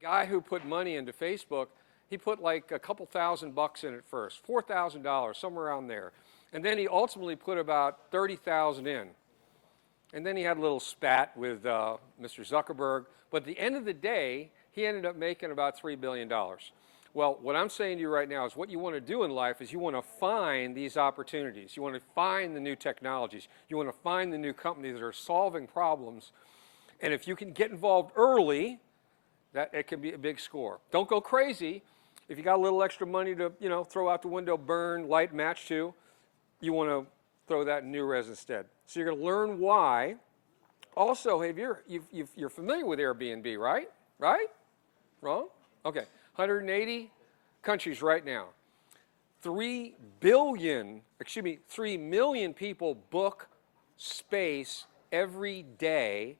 The guy who put money into Facebook, he put like a couple $1,000 in it first, $4,000, somewhere around there. And then he ultimately put about 30,000 in. And then he had a little spat with Mr. Zuckerberg. But at the end of the day, he ended up making about $3 billion. Well, what I'm saying to you right now is what you want to do in life is you want to find these opportunities. You want to find the new technologies. You want to find the new companies that are solving problems. And if you can get involved early, that it can be a big score. Don't go crazy. If you got a little extra money to, throw out the window, burn, light match to, you want to throw that in Nuurez instead. So you're going to learn why. Also, you're familiar with Airbnb, right? Right? Wrong? Okay. 180 countries right now. 3 million people book space every day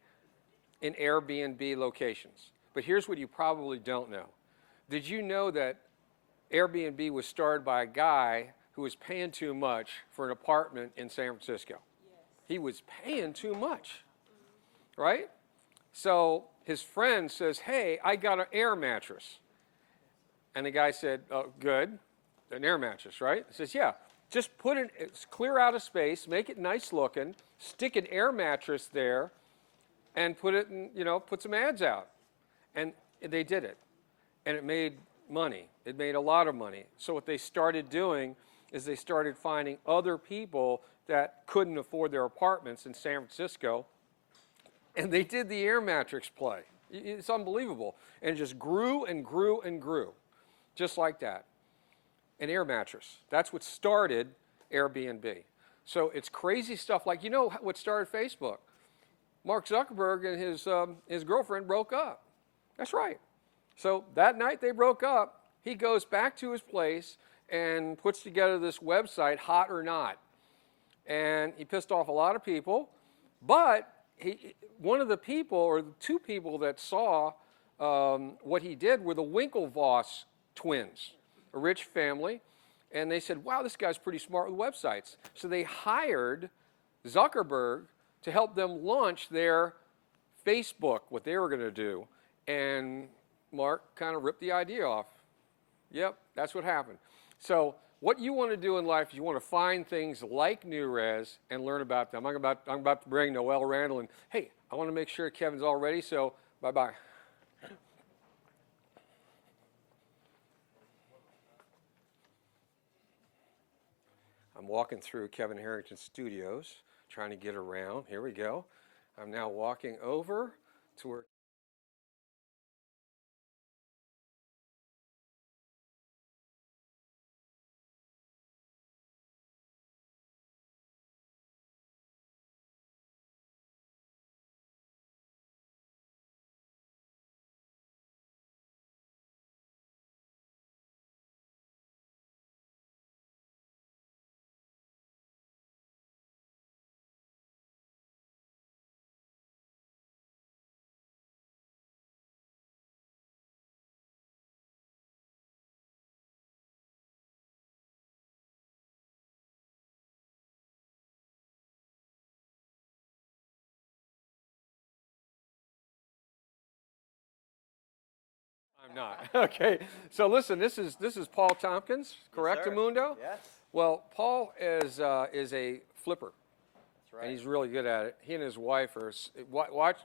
in Airbnb locations. But here's what you probably don't know. Did you know that Airbnb was started by a guy who was paying too much for an apartment in San Francisco? Yes. He was paying too much, right? So his friend says, hey, I got an air mattress. And the guy said, oh, good, an air mattress, right? He says, yeah, just clear out a space, make it nice looking, stick an air mattress there, and put it in, put some ads out. And they did it. And it made money. It made a lot of money. So what they started doing is they started finding other people that couldn't afford their apartments in San Francisco, and they did the air mattress play. It's unbelievable. And it just grew and grew and grew, just like that. An air mattress. That's what started Airbnb. So it's crazy stuff like, what started Facebook? Mark Zuckerberg and his girlfriend broke up. That's right. So that night they broke up. He goes back to his place and puts together this website, Hot or Not. And he pissed off a lot of people. But one of the people, or the two people that saw what he did were the Winklevoss twins, a rich family. And they said, wow, this guy's pretty smart with websites. So they hired Zuckerberg to help them launch their Facebook, what they were going to do. And Mark kind of ripped the idea off. Yep, that's what happened. So what you want to do in life is you want to find things like Nuurez and learn about them. I'm about to bring Noelle Randall, and hey, I want to make sure Kevin's all ready, so bye-bye. I'm walking through Kevin Harrington's studios, trying to get around. Here we go. I'm now walking over to where I'm not. Okay. So listen, this is Paul Tompkins, correct, Yes, Amundo? Yes. Well, Paul is a flipper. That's right. And he's really good at it. He and his wife are, watch,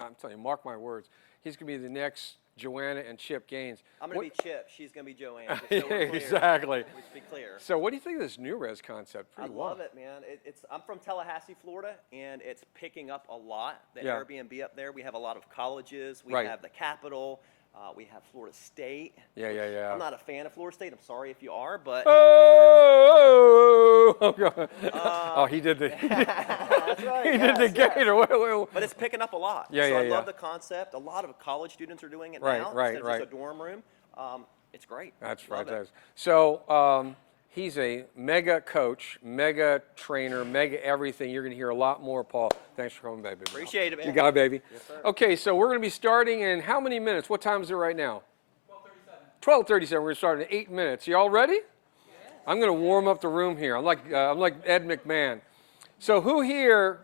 I'm telling you, mark my words, he's going to be the next Joanna and Chip Gaines. I'm going to be Chip. She's going to be Joanne. Just so we're clear. Exactly. We should be clear. So what do you think of this Nuurez concept? I love it, man. I'm from Tallahassee, Florida, and it's picking up a lot. The Yeah. Airbnb up there. We have a lot of colleges. We Right. have the Capitol. We have Florida State. Yeah. I'm not a fan of Florida State. I'm sorry if you are, but oh, he did the that's right. he did the gator. Wait. But it's picking up a lot. Yeah, so yeah, I yeah. love the concept. A lot of college students are doing it Right, now. right, instead of right. just a dorm room. It's great. That's Love right. it. So he's a mega coach, mega trainer, mega everything. You're going to hear a lot more, Paul. Thanks for coming, baby. Appreciate it, man. You got it, baby. Yes, sir. Okay, so we're going to be starting in how many minutes? What time is it right now? 12:37. We're going to start in 8 minutes. You all ready? Yes. I'm going to warm up the room here. I'm like Ed McMahon. So who here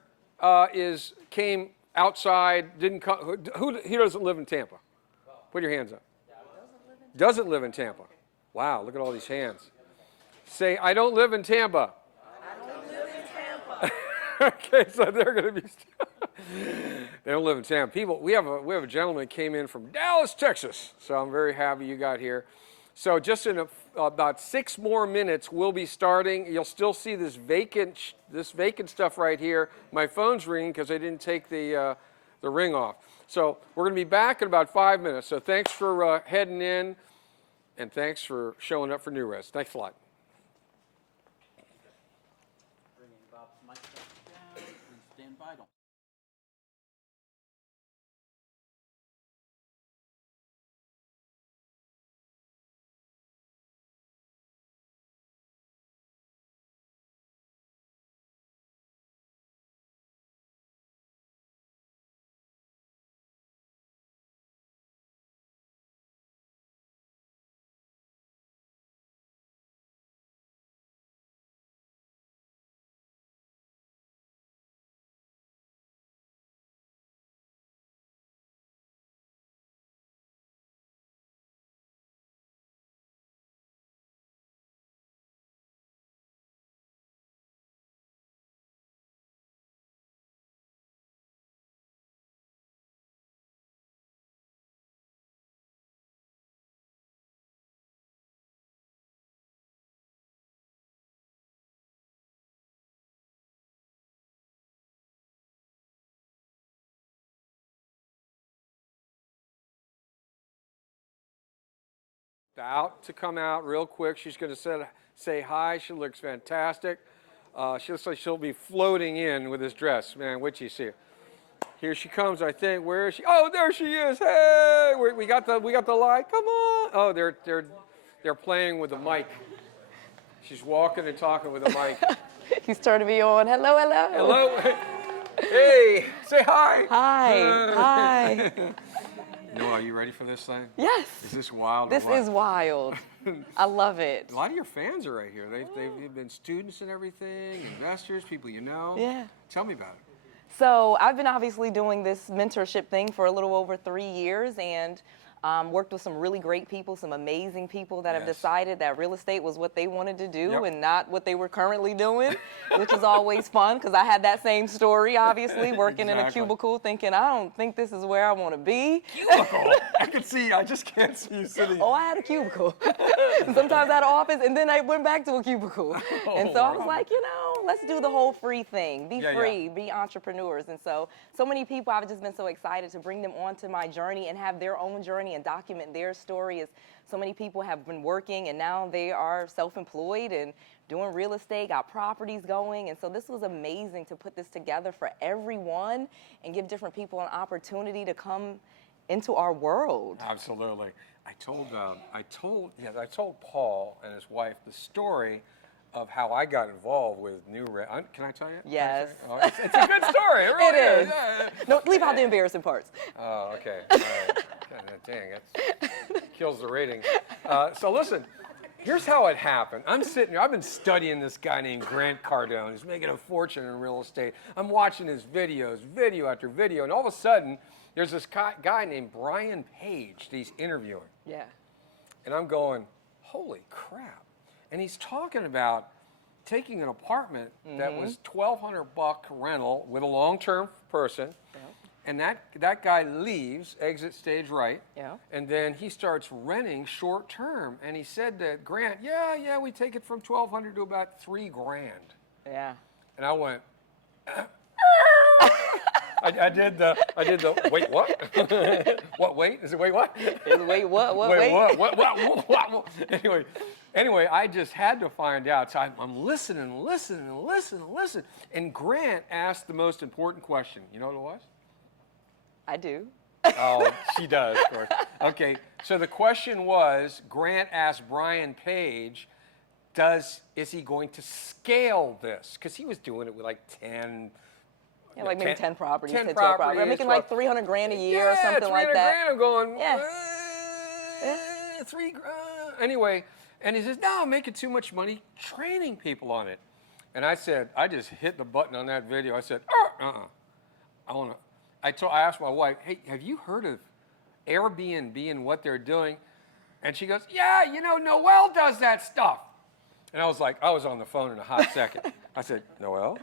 came outside? Didn't come? Who doesn't live in Tampa? Put your hands up. Doesn't live in Tampa. Wow, look at all these hands. Say, I don't live in Tampa. I don't live in Tampa. Okay, so they're going to be. They don't live in Tampa. People, we have a gentleman that came in from Dallas, Texas. So I'm very happy you got here. So just in about 6 more minutes, we'll be starting. You'll still see this vacant stuff right here. My phone's ringing because I didn't take the ring off. So we're going to be back in about 5 minutes. So thanks for heading in, and thanks for showing up for Nuurez. Thanks a lot. Bringing Bob's microphone down and stand by. Don't Out to come out real quick. She's going to say hi. She looks fantastic. She looks like she'll be floating in with this dress. Man, wait till you see her. Here she comes, I think. Where is she? Oh, there she is. Hey, we got the light. Come on. Oh, they're playing with the mic. She's walking and talking with the mic. He's turning me on. Hello, hello. Hello. Hey, say hi. Hi. Hi. Noelle, are you ready for this thing? Yes. Is this wild? This is wild. I love it. A lot of your fans are right here. They've been students and everything, investors, people you know. Yeah. Tell me about it. So I've been obviously doing this mentorship thing for a little over 3 years, and worked with some really great people, some amazing people that have Yes. decided that real estate was what they wanted to do Yep. and not what they were currently doing, which is always fun because I had that same story, obviously, working in a Exactly. cubicle thinking, I don't think this is where I want to be. Cubicle. I just can't see you sitting. Oh, I had a cubicle. Sometimes I had an office, and then I went back to a cubicle. And so I was wow. like, let's do the whole free thing. Be Yeah, yeah. free, be entrepreneurs. And so many people, I've just been so excited to bring them onto my journey and have their own journey and document their story. As so many people have been working, and now they are self-employed and doing real estate, got properties going. And so this was amazing to put this together for everyone and give different people an opportunity to come into our world. Absolutely. I told Paul and his wife the story of how I got involved with Nuurez. Can I tell you? Yes. Oh, it's a good story. It really It is. Yeah. No, leave out the embarrassing parts. Oh, okay. All right. God, dang, that kills the ratings. So listen, here's how it happened. I'm sitting here. I've been studying this guy named Grant Cardone. He's making a fortune in real estate. I'm watching his videos, video after video, and all of a sudden, there's this guy named Brian Page that he's interviewing. Yeah. And I'm going, holy crap. And he's talking about taking an apartment that was $1,200 rental with a long-term person. Yeah. And that guy leaves, exit stage right. Yeah. And then he starts renting short term. And he said to Grant, yeah, we take it from $1,200 to about $3,000. Yeah. And I went, I did the wait, what? What, wait? Is it wait, what? Wait, what? Wait, what? Anyway, I just had to find out. So I'm listening. And Grant asked the most important question. You know what it was? I do. Oh, she does, of course. Okay, so the question was, Grant asked Brian Page, is he going to scale this? Because he was doing it with like 10... Yeah, like maybe 10 properties, 10 12 properties. properties. I'm making like 300 grand a year or something like that. $300,000. I'm going, Yeah. $3,000. Anyway, and he says, no, I'm making too much money training people on it. And I said, I just hit the button on that video. I said, I asked my wife, hey, have you heard of Airbnb and what they're doing? And she goes, yeah, you know, Noelle does that stuff. And I was like, I was on the phone in a hot second. I said, Noelle,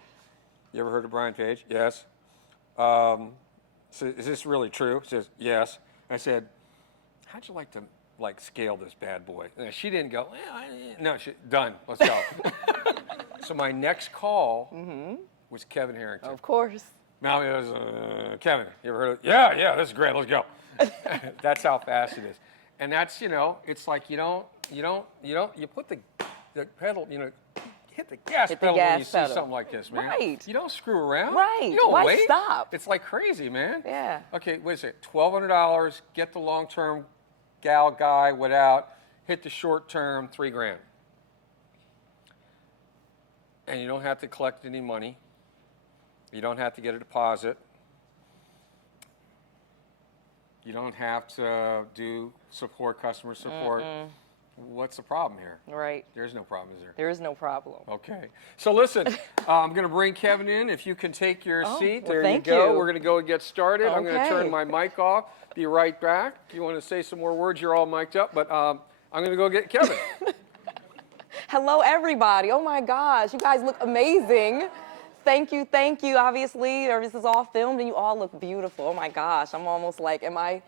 you ever heard of Brian Page? Yes. So is this really true? She says, yes. I said, how'd you like to scale this bad boy? And she didn't go, no, done, let's go. So my next call was Kevin Harrington. Of course. Now it was, Kevin, you ever heard of it? Yeah, this is great, let's go. That's how fast it is. And that's, you know, it's like you put the pedal, you know, hit the gas pedal when you see something like this, man. Right. You don't screw around. Right. You don't Why wait. stop? It's like crazy, man. Yeah. Okay, wait a second. $1,200, get the long-term gal guy without, hit the short-term, $3,000. And you don't have to collect any money. You don't have to get a deposit. You don't have to do customer support. What's the problem here? Right. There's no problem, is there? There is no problem. Okay. So listen, I'm going to bring Kevin in. If you can take your seat. Well, There thank you go. you. We're going to go and get started. I'm going to turn Okay. my mic off. Be right back. If you want to say some more words, you're all mic'd up. But I'm going to go get Kevin. Hello, everybody. Oh my gosh, you guys look amazing. Thank you, thank you. Obviously, this is all filmed and you all look beautiful. Oh my gosh, I'm almost like, am I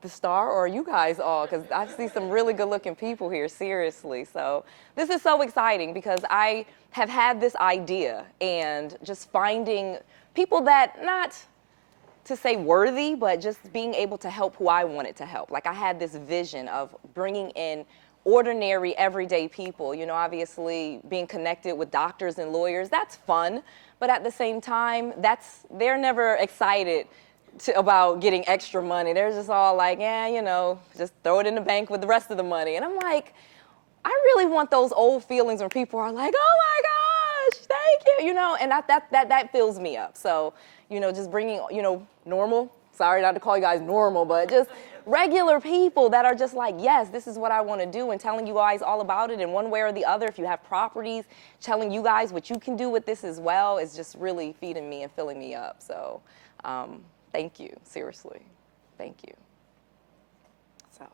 the star or are you guys all? Because I see some really good looking people here, seriously. So this is so exciting because I have had this idea and just finding people that, not to say worthy, but just being able to help who I wanted to help. Like I had this vision of bringing in ordinary, everyday people. You know, obviously being connected with doctors and lawyers, that's fun. But at the same time, they're never excited about getting extra money. They're just all like, yeah, you know, just throw it in the bank with the rest of the money. And I'm like, I really want those old feelings when people are like, oh my gosh, thank you, you know, and that fills me up. So, you know, just bringing, you know, normal, sorry not to call you guys normal, but just regular people that are just like, yes, this is what I want to do, and telling you guys all about it in one way or the other. If you have properties, telling you guys what you can do with this as well is just really feeding me and filling me up. So thank you, seriously, thank you. So,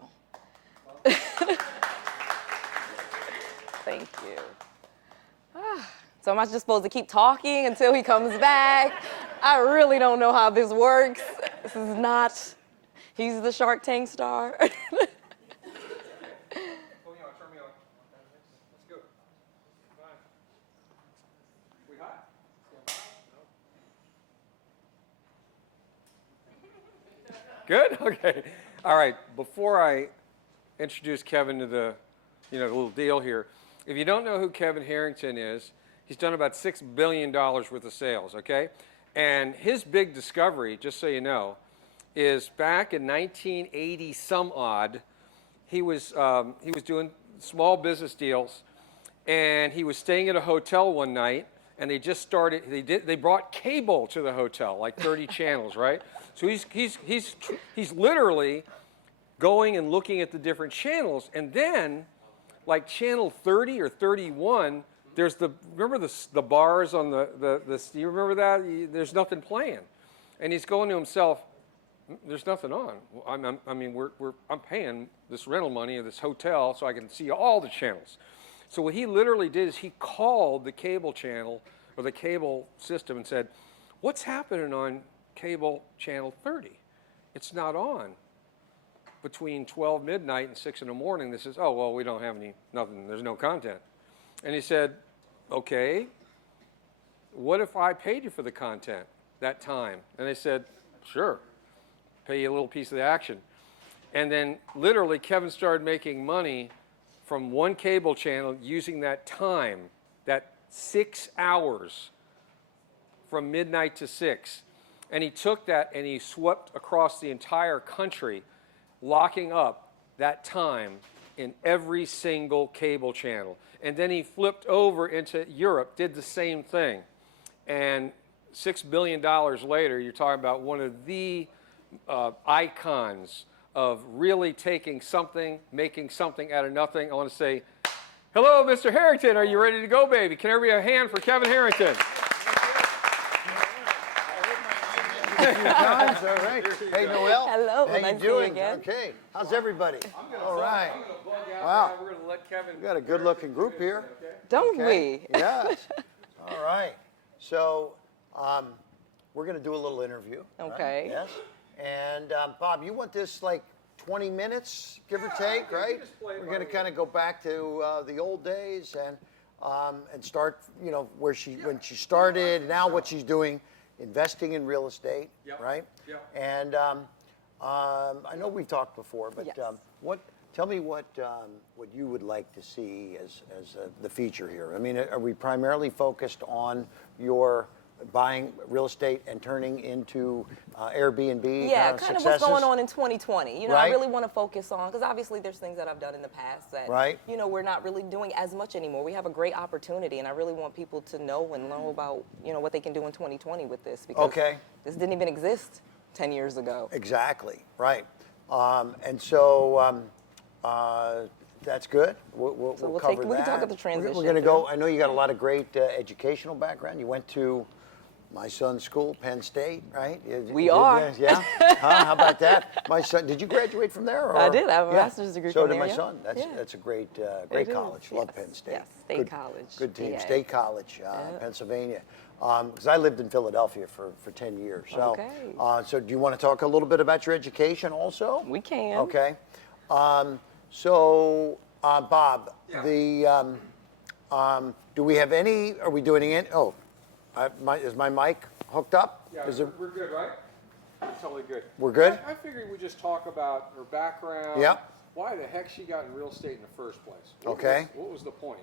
thank you. So am I just supposed to keep talking until he comes back? I really don't know how this works. This is not, he's the Shark Tank star. Turn me on. Let's go. We hot? Good? Okay. All right. Before I introduce Kevin to the little deal here, if you don't know who Kevin Harrington is, he's done about $6 billion worth of sales, okay? And his big discovery, just so you know, is back in 1980 some odd, he was doing small business deals, and he was staying at a hotel one night, and they brought cable to the hotel, like 30 channels, right? So he's literally going and looking at the different channels, and then like channel 30 or 31, remember the bars on the you remember that? There's nothing playing. And he's going to himself, there's nothing on. I'm paying this rental money of this hotel so I can see all the channels. So what he literally did is he called the cable channel or the cable system and said, what's happening on cable channel 30? It's not on. Between 12 midnight and 6 in the morning, this is, oh, well, we don't have nothing, there's no content. And he said, okay, what if I paid you for the content that time? And they said, sure, pay you a little piece of the action. And then literally Kevin started making money from one cable channel using that time, that 6 hours from midnight to 6. And he took that and he swept across the entire country, locking up that time in every single cable channel. And then he flipped over into Europe, did the same thing. And $6 billion later, you're talking about one of the icons of really taking something, making something out of nothing. I want to say, hello, Mr. Harrington. Are you ready to go, baby? Can everybody have a hand for Kevin Harrington? a few times. All right. Hey, Noelle. Hello, How nice you to see you doing? again. Okay. How's everybody? All right. I'm gonna bug out Wow. now. We're gonna let Kevin. We got a good-looking group here. Don't Okay. we? Yes. All right. So, we're going to do a little interview. right? Okay. Yes. And Bob, you want this like 20 minutes, give or take, right? just play it We're by going to ear. kind of go back to the old days and start, where when she started, now what she's doing, investing in real estate, Yep. right? Yep. And I know we've talked before, but Yes. tell me what you would like to see as the feature here. I mean, are we primarily focused on your buying real estate and turning into Airbnb Yeah, kind kind of successes? what's going on in 2020. I Right. really want to focus on, because obviously there's things that I've done in the past that, Right. we're not really doing as much anymore. We have a great opportunity, and I really want people to know and know about, what they can do in 2020 with this, because Okay. this didn't even exist 10 years ago. Exactly, right. And so that's good. We'll we'll cover take- that. we can talk about the We're transition going to go, through. I know you got a lot of great educational background. You went to my son's school, Penn State, right? We are. Yeah? Huh? How about that? My son, did you graduate from there? Or? I did. I have a Yeah. master's degree So from did there, my yeah. son. Yeah. That's a great It is, college. Love yes, Penn State. yes, State Good- College, Good team. PA. State College, Pennsylvania. Because I lived in Philadelphia for 10 years. So, Okay. So do you want to talk a little bit about your education also? We can. Okay. Bob, do we have any, are we doing it? Oh, is my mic hooked up? Yeah, Is it, we're good, right? Totally good. We're good? I figured we'd just talk about her background. Yep. Why the heck she got in real estate in the first place? Okay. What was the point?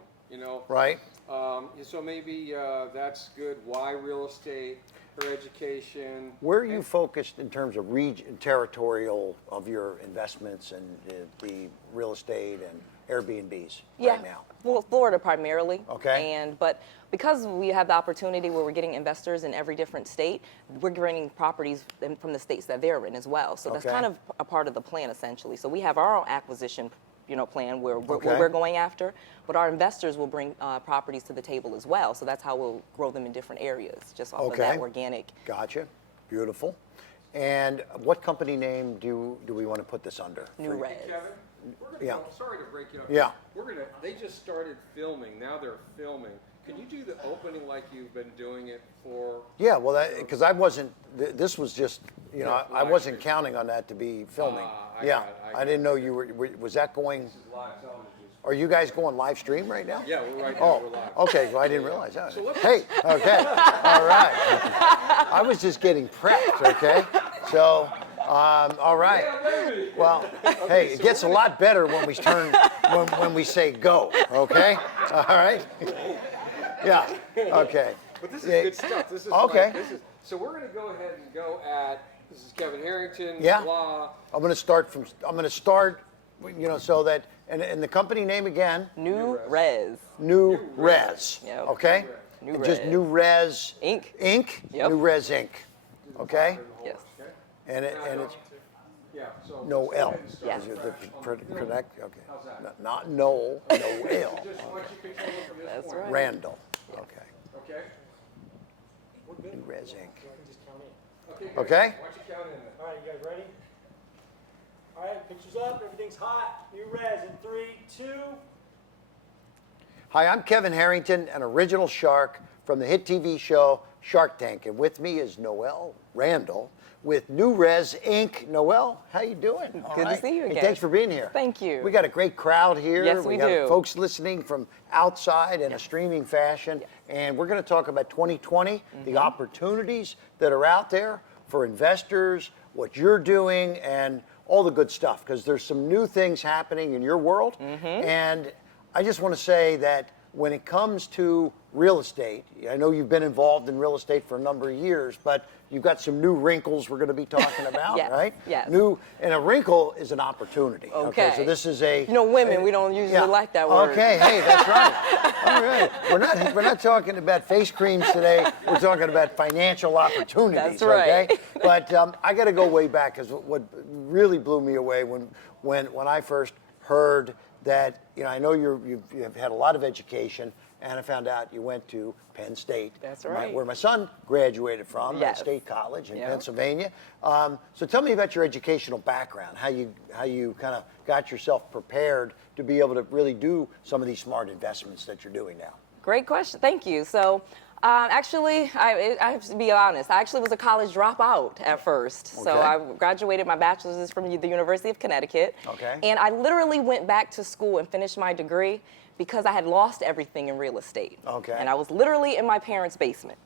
right? So maybe that's good. Why real estate? Her education. Where are you focused in terms of region, territorial of your investments and the real estate and Airbnbs Yeah. right now? Well, Florida primarily. Okay. But because we have the opportunity where we're getting investors in every different state, we're getting properties from the states that they're in as well. So that's Okay. kind of a part of the plan essentially. So we have our own acquisition, plan where Okay. we're going after, but our investors will bring properties to the table as well. So that's how we'll grow them in different areas, just off of that Okay. organic. Gotcha. Beautiful. And what company name do we want to put this under? Nuurez. Kevin, we're gonna Yeah. go, sorry to break you up. Yeah. They just started filming. Now they're filming. Can you do the opening like you've been doing it for? Yeah, well, because I wasn't, this was just, Yeah, I live wasn't stream. counting on that to be filming. I Yeah, got it, I I got didn't know you was that going, Live television. are you guys going live stream right now? Yeah, we're right now. Oh, We're live. okay, well, I didn't realize that. So let's- Hey, okay, all right. I was just getting prepped, okay? So, all right. Well, hey, it gets a lot better when we when we say go, okay? All right? Yeah, okay. But this is Yeah. good stuff. This is Okay. So we're going to go ahead and go at. This is Kevin Harrington. Yeah. Blah. I'm going to start, so that, and the company name again, Nuurez. Nuurez, Yep. okay? Nuurez. Just Nuurez Inc. Inc. Yep. Nuurez Inc. Okay? Yes. Okay. And it's Yeah. So Noelle. Yeah. Is it the correct? Okay. How's that? Not Noel, Noelle. Just want you to control it from this That's point. right. Randall. Okay. Okay. Nuurez Inc. Okay. Good. Okay? Why don't you count in then? All right, you guys ready? All right, pictures up, everything's hot. Nuurez in 3, 2. Hi, I'm Kevin Harrington, an original shark from the hit TV show Shark Tank, and with me is Noelle Randall with Nuurez Inc. Noelle, how you doing? All Good to right. see you Hey, again. thanks for being here. Thank you. We got a great crowd here. Yes, we got do. folks listening from outside in a streaming fashion, and we're going to talk about 2020, Mm-hmm. the opportunities that are out there for investors, what you're doing, and all the good stuff, because there's some new things happening in your world, Mm-hmm. and I just want to say that when it comes to real estate, I know you've been involved in real estate for a number of years, but you've got some new wrinkles we're going to be talking about, Yes, right? yes. And a wrinkle is an opportunity. Okay. So this is a. Women, we don't usually like that word. Okay, hey, that's right. All right. We're not talking about face creams today. We're talking about financial opportunities. That's right. Okay? But I got to go way back, because what really blew me away when I first heard that, I know you've had a lot of education, and I found out you went to Penn State. That's right. Where my son graduated from, Yes. at State College in Yep. Pennsylvania. So tell me about your educational background, how you kind of got yourself prepared to be able to really do some of these smart investments that you're doing now. Great question. Thank you. So, actually, I have to be honest. I actually was a college dropout at first. So Okay. I graduated. My bachelor's is from the University of Connecticut. Okay. And I literally went back to school and finished my degree because I had lost everything in real estate. Okay. And I was literally in my parents' basement.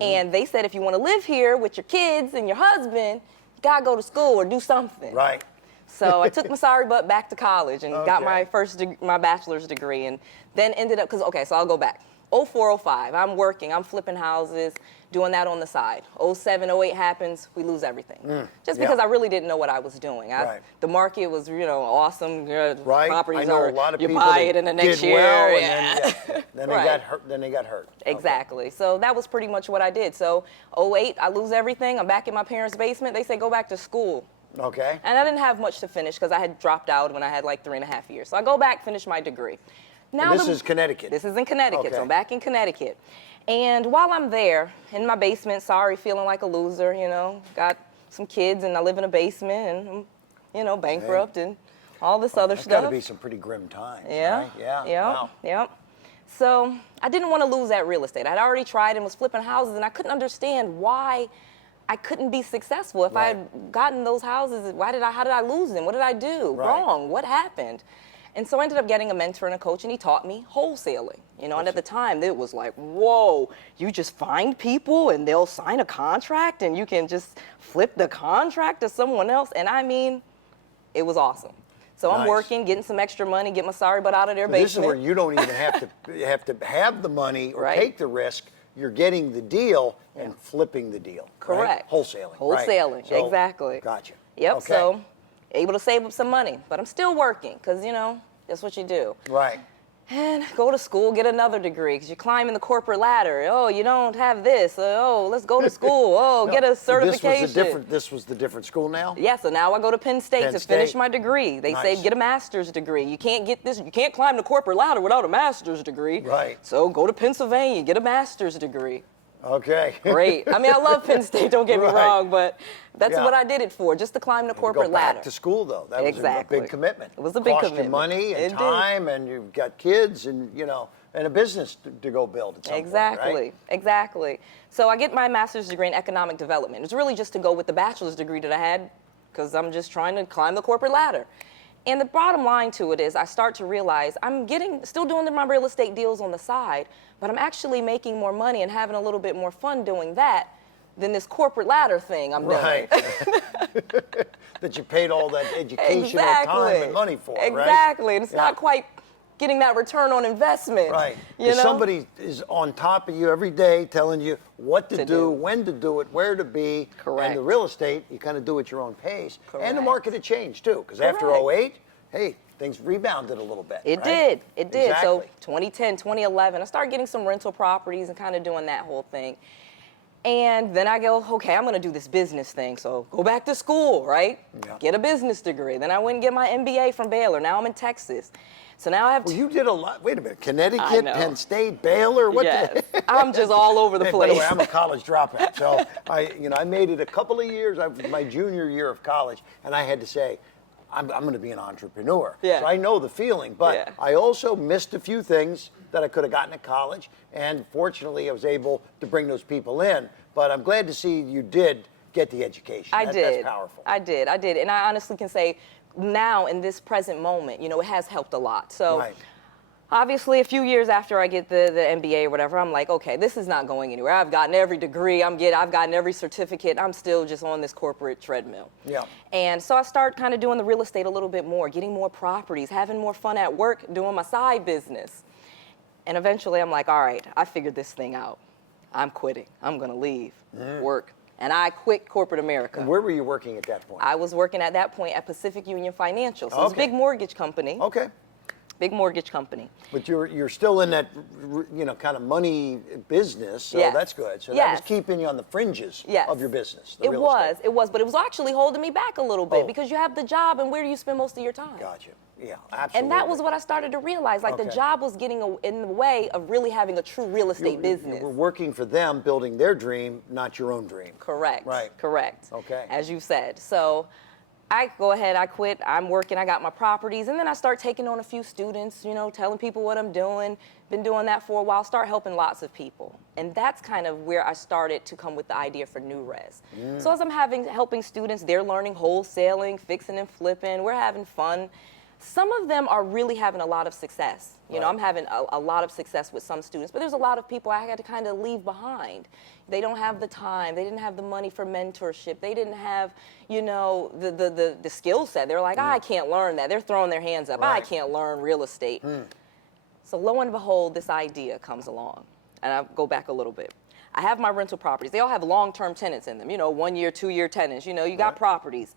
And they said, if you want to live here with your kids and your husband, you gotta go to school or do something. Right. So I took my sorry butt back to college and got Okay. my bachelor's degree, and then ended up, so I'll go back. 04, 05, I'm working, I'm flipping houses, doing that on the side. 07, 08 happens, we lose everything. Just because yeah. I really didn't know what I was doing. Right. The market was, awesome. Right. Properties I know are, a lot of you people buy that it in the next did year. well, and yeah. then Right. they got hurt. Then they got hurt. Okay. Exactly. So that was pretty much what I did. So 08, I lose everything. I'm back in my parents' basement. They say, go back to school. Okay. And I didn't have much to finish because I had dropped out when I had like 3.5 years. So I go back, finish my degree. Now And this is Connecticut. This is in Connecticut, Okay. so I'm back in Connecticut. And while I'm there, in my basement, feeling like a loser, got some kids and I live in a basement and, bankrupt and all this other That's stuff. got to be some pretty grim times. Yeah. Right? Yeah. Yep. Wow. Yep. So I didn't want to lose that real estate. I'd already tried and was flipping houses, and I couldn't understand why I couldn't be successful. If I had gotten those houses, how did I lose them? What did I do wrong? What happened? And so I ended up getting a mentor and a coach, and he taught me wholesaling. And at the time, it was like, whoa, you just find people and they'll sign a contract and you can just flip the contract to someone else. And I mean, it was awesome. So I'm Nice. working, getting some extra money, get my sorry butt out of their basement. This is where you don't even have to have the money or Right. take the risk. You're getting the deal and flipping the deal. right? Correct. Wholesaling. Wholesaling, Right? So, exactly. Gotcha. Yep, Okay. so able to save up some money, but I'm still working because, that's what you do. Right. And go to school, get another degree because you're climbing the corporate ladder. Oh, you don't have this. Oh, let's go to school. Oh, get a certification. This was the different school now? Yeah, so now I go to Penn State Penn to finish State. my degree. They say Nice. get a master's degree. You can't get this. You can't climb the corporate ladder without a master's degree. Right. So go to Pennsylvania, get a master's degree. Okay. Great. I mean, I love Penn State, don't get me Right. wrong, but that's Yeah. what I did it for, just to climb the To corporate go back ladder. to school, though. That was Exactly. a big commitment. It was a big Cost commitment. you money and It did. time, and you've got kids and, and a business to go build at some Exactly, point, right? exactly. So I get my master's degree in economic development. It's really just to go with the bachelor's degree that I had because I'm just trying to climb the corporate ladder. And the bottom line to it is I start to realize I'm still doing my real estate deals on the side, but I'm actually making more money and having a little bit more fun doing that than this corporate ladder thing I'm doing. Right. That you paid all that educational time and money for, right? Exactly, and it's Yeah. not quite getting that return on investment. Right. You know? Somebody is on top of you every day telling you what to To do, do. when to do it, where to be. Correct. And the real estate, you kind of do at your own pace. And the Correct. market had changed, too, because after Correct. 08, hey, things rebounded a little bit. It right? did. It did. So Exactly. 2010, 2011, I started getting some rental properties and kind of doing that whole thing. And then I go, okay, I'm going to do this business thing. So go back to school, right? Yeah. Get a business degree. Then I went and get my MBA from Baylor. Now I'm in Texas. So now I have Well, you did a lot. Wait a minute. Connecticut, I know. Penn State, Baylor. What yes. the? I'm just all over the Hey, place. by the way, I'm a college dropout, so I made it a couple of years. My junior year of college, and I had to say, I'm going to be an entrepreneur. Yeah. So I know the feeling, but Yeah. I also missed a few things that I could have gotten at college, and fortunately, I was able to bring those people in. But I'm glad to see you did get the education. I did. That's powerful. I did. And I honestly can say now in this present moment, it has helped a lot. So. Right. Obviously, a few years after I get the MBA or whatever, I'm like, okay, this is not going anywhere. I've gotten every degree, I've gotten every certificate. I'm still just on this corporate treadmill. Yeah. And so I start kind of doing the real estate a little bit more, getting more properties, having more fun at work, doing my side business. And eventually I'm like, all right, I figured this thing out. I'm quitting. I'm going to leave work. And I quit corporate America. And where were you working at that point? I was working at that point at Pacific Union Financial. So it's a Okay. big mortgage company. Okay. big mortgage company. But you're still in that, kind of money business, so Yes. that's good. So that Yes. was keeping you on the fringes Yes. of your business. the It real was, estate. it was, but it was actually holding me back a little bit Oh. because you have the job, and where do you spend most of your time? Gotcha. Yeah, absolutely. And that was what I started to realize. Like the Okay. job was getting in the way of really having a true real estate business. You were working for them, building their dream, not your own dream. Correct. Right. Correct. Okay. As you said. So I go ahead, I quit, I'm working, I got my properties, and then I start taking on a few students, telling people what I'm doing. Been doing that for a while, start helping lots of people. And that's kind of where I started to come with the idea for Nuurez. So as I'm helping students, they're learning wholesaling, fixing and flipping, we're having fun. Some of them are really having a lot of success. I'm having a lot of success with some students, but there's a lot of people I had to kind of leave behind. They don't have the time. They didn't have the money for mentorship. They didn't have, the skill set. They're like, I can't learn that. They're throwing their hands up. I Right. can't learn real estate. So lo and behold, this idea comes along. And I'll go back a little bit. I have my rental properties. They all have long-term tenants in them, 1 year, 2 year tenants. You got properties.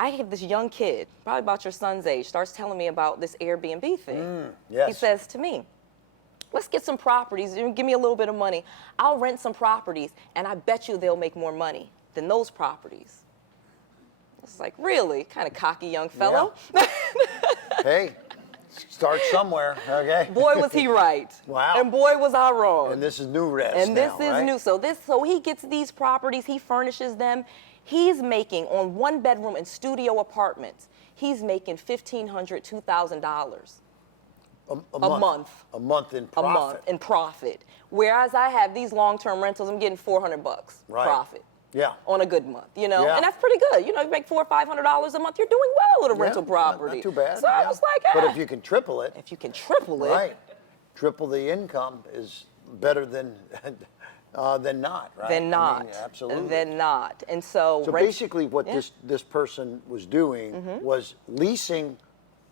I have this young kid, probably about your son's age, starts telling me about this Airbnb thing. Yes. He says to me, let's get some properties, give me a little bit of money. I'll rent some properties, and I bet you they'll make more money than those properties. It's like, really? Kind of cocky young fellow. Hey, start somewhere, okay? Boy, was he right. Wow. And boy, was I wrong. And this is Nuurez And this now, is right? new. So he gets these properties, he furnishes them. He's making, on 1 bedroom and studio apartments, he's making $1,500, $2,000 A month. A month in a profit. month in profit. Whereas I have these long-term rentals, I'm getting $400 Right. profit. Yeah. On a good month, Yeah. and that's pretty good. You make $400 or $500 a month, you're doing well with a rental Yeah, property. Not too bad. So I was like, But if you can triple it, if you can triple it, right, triple the income is better than not, right? then not. I mean, absolutely. Then not. And so, So basically what this person was doing was leasing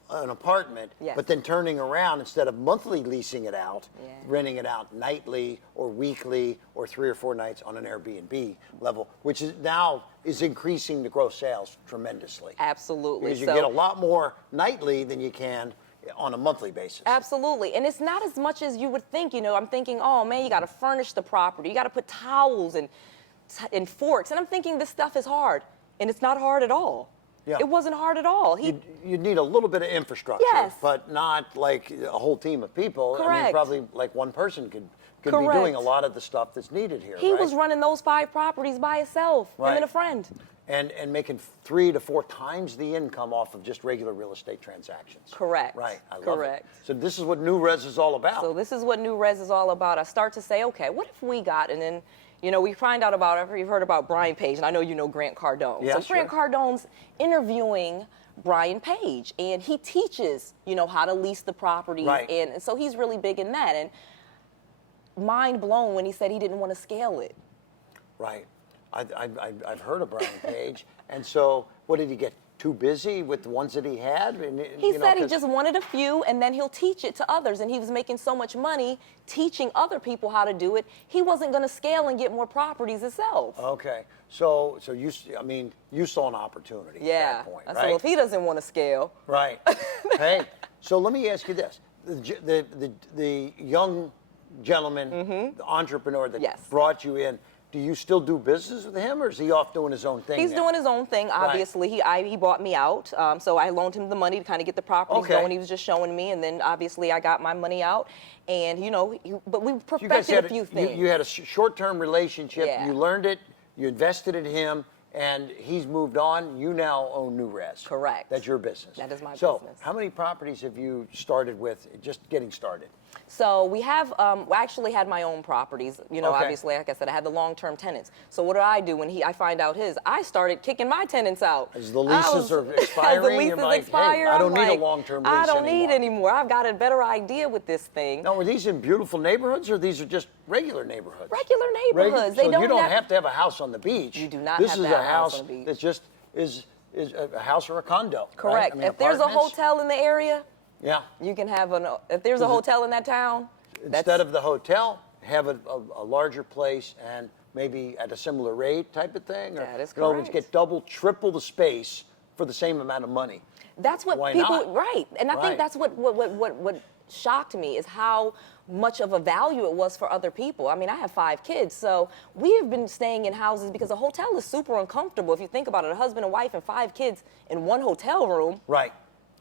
an apartment, Yes. but then turning around, instead of monthly leasing it out, Yeah. renting it out nightly or weekly or 3 or 4 nights on an Airbnb level, which is now increasing the gross sales tremendously. Absolutely. Because you So- get a lot more nightly than you can on a monthly basis. Absolutely. And it's not as much as you would think. I'm thinking, oh man, you got to furnish the property. You got to put towels and forks. And I'm thinking this stuff is hard. And it's not hard at all. Yeah. It wasn't hard at all. You'd need a little bit of infrastructure, Yes. but not like a whole team of people. I mean, Correct. probably like one person could be Correct. doing a lot of the stuff that's needed here. He right? was running those 5 properties by himself, him Right. and a friend. and making 3 to 4 times the income off of just regular real estate transactions. Correct. Right. I love Correct. it. So this is what Nuurez is all about. So this is what Nuurez is all about. I start to say, okay, what if we got, and then, we find out about, you've heard about Brian Page, and I know you know Grant Cardone. Yeah, so Grant sure. Cardone's interviewing Brian Page, and he teaches, how to lease the properties. Right. And so he's really big in that. And mind blown when he said he didn't want to scale it. Right. I've heard of Brian Page. And so what did he get? Too busy with the ones that he had? And, He said he 'cause- just wanted a few, and then he'll teach it to others. And he was making so much money teaching other people how to do it, he wasn't going to scale and get more properties himself. Okay. So you saw an opportunity Yeah. at that point, I right? said, well, if he doesn't want to scale. Right. Hey, so let me ask you this: the young gentleman, the entrepreneur that Yes. brought you in, do you still do business with him, or is he off doing his own thing? He's now? doing his own thing, obviously. He bought me out, so I loaned him the money to kind of get the properties Okay. going. He was just showing me, and then obviously I got my money out, and but we You guys perfected had a few things. you had a short-term relationship. Yeah. You learned it. You invested in him, and he's moved on. You now own Nuurez. Correct. That's your business. That is my so, business. how many properties have you started with? Just getting started. So we have, I actually had my own properties. Okay. Obviously, like I said, I had the long-term tenants. So what do? When I find out his, I started kicking my tenants out. As the leases are As expiring, the you're leases like, expire, hey, I don't I'm need a like, long-term lease I don't need anymore. anymore. I've got a better idea with this thing. Now, are these in beautiful neighborhoods, or these are just regular neighborhoods? Regular neighborhoods. So They don't you don't have- have to have a house on the beach. You do not this have is to have a a house house on the beach. that just is a house or a condo. right? Correct. I mean, If there's a apartments. hotel in the area, Yeah. you can have if there's a hotel in that town. Instead of the hotel, have a larger place and maybe at a similar rate type of thing. Or, That is in other words, correct. get double, triple the space for the same amount of money. That's what Why people, not? right. And I Right. think that's what shocked me is how much of a value it was for other people. I mean, I have 5 kids, so we have been staying in houses because a hotel is super uncomfortable. If you think about it, a husband and wife and 5 kids in one hotel room. Right.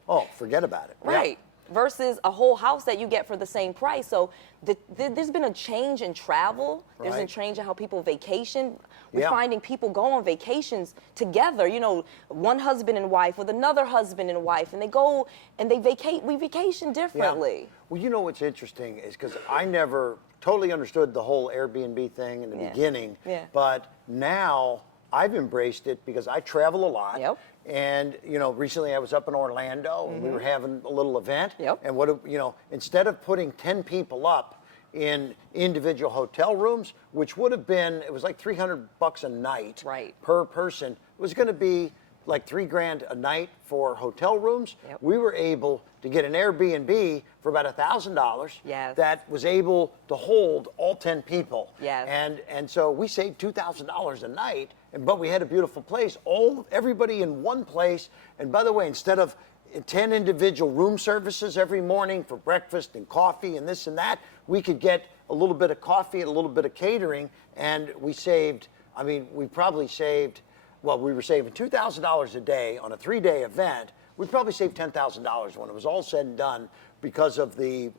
Oh, forget about it. Yeah. Right. Versus a whole house that you get for the same price. So there's been a change in travel. There's been a Right. change in how people vacation. We're Yeah. finding people go on vacations together. You know, one husband and wife with another husband and wife, and they go and they vacate. We vacation differently. Yeah. Well, you know what's interesting is because I never totally understood the whole Airbnb thing in the Yeah. beginning, Yeah. but now I've embraced it because I travel a lot. Yep. And you know, recently I was up in Orlando and we were having a little event. Yep. And instead of putting 10 people up in individual hotel rooms, which would have been, it was like $300 a night Right. per person, it was going to be like $3,000 a night for hotel rooms. Yep. We were able to get an Airbnb for about $1,000. Yes. That was able to hold all 10 people. Yes. And so we saved $2,000 a night, but we had a beautiful place. Everybody in one place. And by the way, instead of 10 individual room services every morning for breakfast and coffee and this and that, we could get a little bit of coffee and a little bit of catering, and we saved. I mean, we probably saved. Well, we were saving $2,000 a day on a 3-day event. We probably saved $10,000 when it was all said and done because of the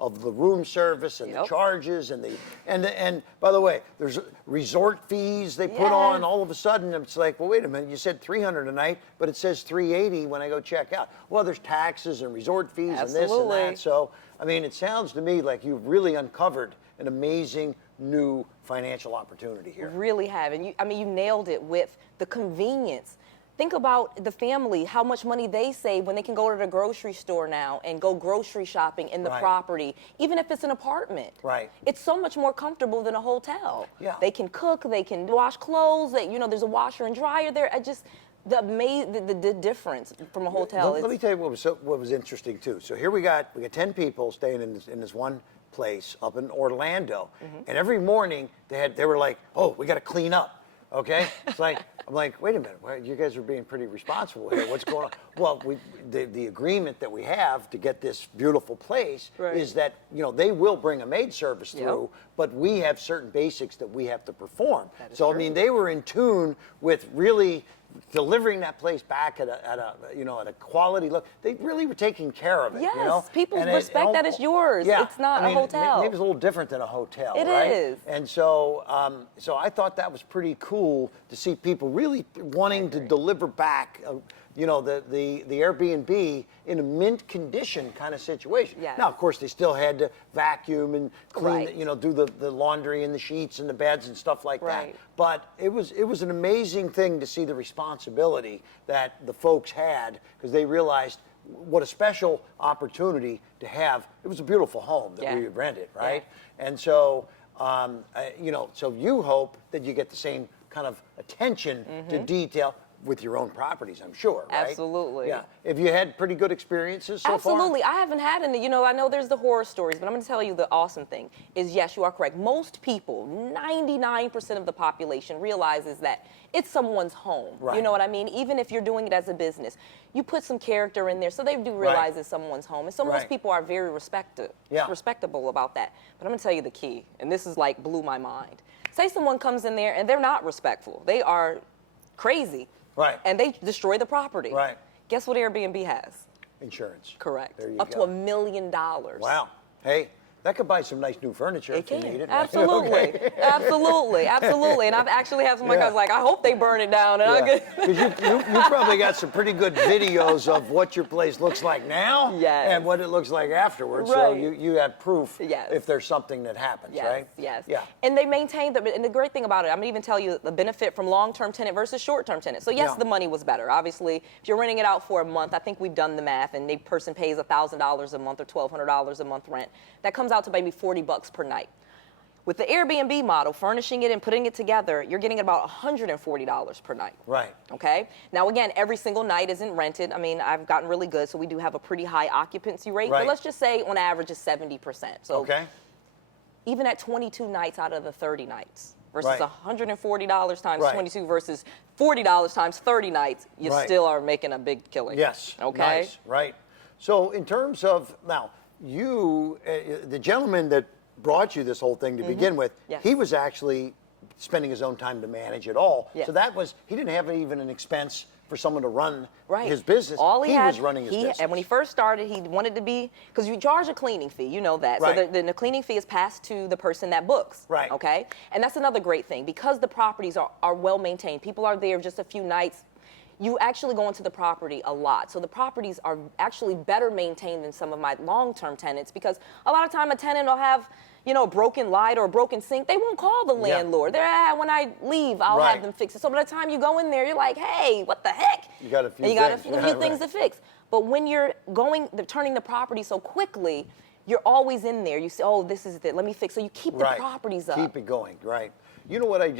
room service and the Yep. charges and by the way, there's resort fees they put on. Yes. All of a sudden, it's like, well, wait a minute, you said $300 a night, but it says $380 when I go check out. Well, there's taxes and resort fees and this and Absolutely. that. So, I mean, it sounds to me like you've really uncovered an amazing new financial opportunity here. Really have. And you nailed it with the convenience. Think about the family, how much money they save when they can go to the grocery store now and go grocery shopping in the Right. property, even if it's an apartment. Right. It's so much more comfortable than a hotel. Yeah. They can cook, they can wash clothes, there's a washer and dryer there. The difference from a hotel. Let me tell you what was interesting too. So here we got 10 people staying in this one place up in Orlando, and every morning they were like, oh, we got to clean up. Okay, it's like I'm like, wait a minute, you guys are being pretty responsible here. What's going on? Well, the agreement that we have to get this beautiful place Right. is that they will bring a maid service Yep. through, but we have certain basics that we have to perform. That is So I true. mean, they were in tune with really delivering that place back at a quality look. They really were taking care of it. Yes, people And respect that it's yours. Yeah, It's not I mean, a hotel. Maybe it's a little different than a hotel. It right? is. And so, so I thought that was pretty cool to see people really wanting to deliver back, the Airbnb in a mint condition kind of situation. Yes. Now, of course, they still had to vacuum and clean, Right. do the laundry and the sheets and the beds and stuff like Right. that. But it was an amazing thing to see the responsibility that the folks had, because they realized what a special opportunity to have. It was a beautiful home that we rented, right? And so, so you hope that you get the same kind of attention to detail with your own properties, I'm sure, right? Absolutely. Yeah. Have you had pretty good experiences so far? Absolutely. I haven't had any. I know there's the horror stories, but I'm going to tell you the awesome thing is, yes, you are correct. Most people, 99% of the population, realizes that it's someone's home. Right. You know what I mean? Even if you're doing it as a business, you put some character in there, so they do realize it's someone's home. And so most Right. people are very respectable about that. But I'm going to tell you the key, and this is like blew my mind. Say someone comes in there and they're not respectful. They are crazy. Right. And they destroy the property. Right. Guess what Airbnb has? Insurance. Correct. There you Up go. to $1 million. Wow. Hey, that could buy some nice new furniture It if you can. need it. Absolutely. Okay. Absolutely. And I've actually had some of my Yeah. guys like, I hope they burn it down. And I Yeah. get 'Cause you probably got some pretty good videos of what your place looks like now Yes. and what it looks like afterwards. So Right. you have proof Yes. if there's something that happens, right? Yes. Yeah. And they maintain and the great thing about it, I'm gonna even tell you the benefit from long-term tenant versus short-term tenant. So yes, Yeah. the money was better. Obviously, if you're renting it out for a month, I think we've done the math, and the person pays $1,000 a month or $1,200 a month rent. That comes out to maybe $40 per night. With the Airbnb model, furnishing it and putting it together, you're getting about $140 per night. Right. Okay. Now, again, every single night isn't rented. I mean, I've gotten really good, so we do have a pretty high occupancy rate. Right. But let's just say on average is 70%. So Okay. even at 22 nights out of the 30 nights versus Right. $140 times Right. 22 versus $40 times 30 nights, you Right. still are making a big killing. Yes. Okay. Nice. Right. So in terms of now, you, the gentleman that brought you this whole thing to begin with, Yes. he was actually spending his own time to manage it all. Yes. So that was, he didn't have even an expense for someone to run Right. his business. All he had, was running his business. And when he first started, he wanted to be, because you charge a cleaning fee, you know that. Right. So the cleaning fee is passed to the person that books. Right. Okay? And that's another great thing. Because the properties are well maintained, people are there just a few nights, you actually go into the property a lot. So the properties are actually better maintained than some of my long-term tenants, because a lot of time a tenant will have, you know, a broken light or a broken sink. They won't call the landlord. They're, when I leave, I'll Right. have them fix it. So by the time you go in there, you're like, hey, what the heck? You got a few and you got things. a few things to fix. But when you're turning the property so quickly, you're always in there. You say, oh, this is it. Let me fix. So you keep the properties up. Keep it going, right. You know what it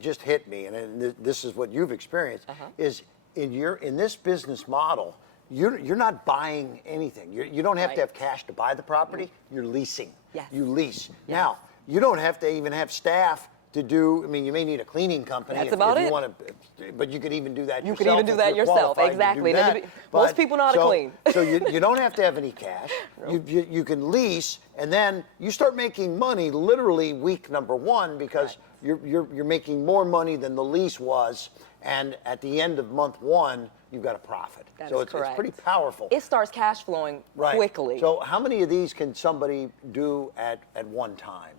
just hit me, and this is what you've experienced, is in this business model, you're not buying anything. You don't have to Right. have cash to buy the property. You're leasing. Yes. You lease. Yes. Now, you don't have to even have staff to do, I mean, you may need a cleaning company. That's if about you it. want to, but you could even do that You yourself. could even do if that you're yourself, qualified to do exactly. that. Most people know how to clean. So you don't have to have any cash. You can lease, and then you start making money literally week number one, because you're making more money than the lease was, and at the end of month one, you've got a profit. That so is it's correct. pretty powerful. It starts cash flowing quickly. So how many of these can somebody do at one time?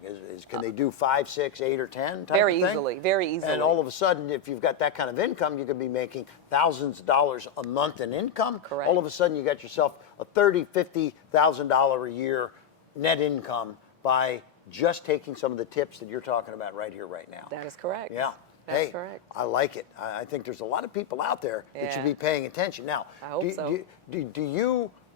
Can they do 5, 6, 8, or 10? Very type of thing? easily, very easily. And all of a sudden, if you've got that kind of income, you could be making thousands of dollars a month in income. Correct. All of a sudden, you got yourself a $30,000, $50,000 a year net income by just taking some of the tips that you're talking about right here, right now. That is correct. Yeah. That's Hey, correct. I like it. I think there's a lot of people out there that should Yeah. be paying attention. Now, I hope so.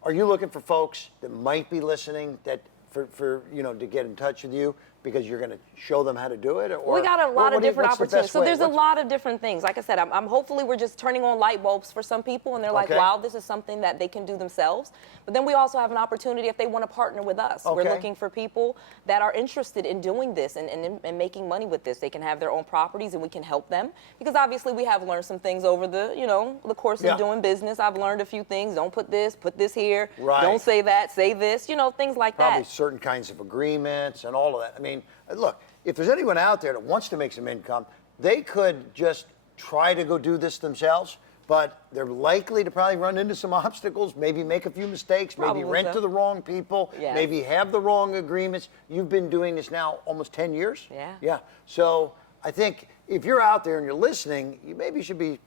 are you looking for folks that might be listening that for to get in touch with you because you're going to show them how to do it? Or We got a lot of different what's the opportunities. best So way? there's a lot of different things. Like I said, I'm hopefully we're just turning on light bulbs for some people, and they're like, Okay. wow, this is something that they can do themselves. But then we also have an opportunity if they want to partner with us. We're Okay. looking for people that are interested in doing this and making money with this. They can have their own properties, and we can help them, because obviously we have learned some things over the course Yeah. of doing business. I've learned a few things. Don't put this here. Right. Don't say that. Say this. Things like Probably that. certain kinds of agreements and all of that. I mean, look, if there's anyone out there that wants to make some income, they could just try to go do this themselves, but they're likely to probably run into some obstacles, maybe make a few mistakes, Probably maybe rent so. to the wrong people, Yes. maybe have the wrong agreements. You've been doing this now almost 10 years? Yeah. Yeah. So I think if you're out there and you're listening, you maybe should be,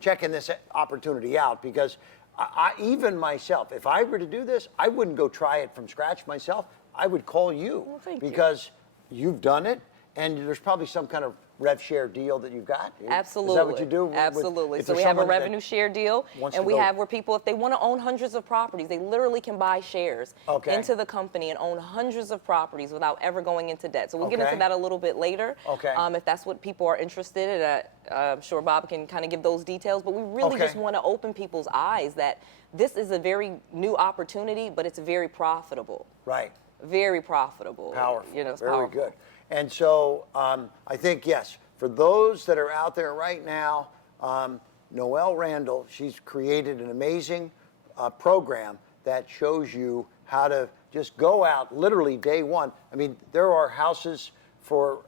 checking this opportunity out, because I even myself, if I were to do this, I wouldn't go try it from scratch myself. I would call you, Well, thank you. because you've done it, and there's probably some kind of rev share deal that you've got. Absolutely. Is that what you do? Absolutely. If So there's we have a someone that revenue share deal, wants and to we go- have where people, if they want to own hundreds of properties, they literally can buy shares Okay. into the company and own hundreds of properties without ever going into debt. So we'll get into Okay. that a little bit later. Okay. If that's what people are interested in, I'm sure Bob can kind of give those details. But we really Okay. just want to open people's eyes that this is a very new opportunity, but it's very profitable. Right. Very profitable. Powerful. It's Very powerful. good. And so I think, yes, for those that are out there right now, Noelle Randall, she's created an amazing program that shows you how to just go out literally day one. I mean, there are houses for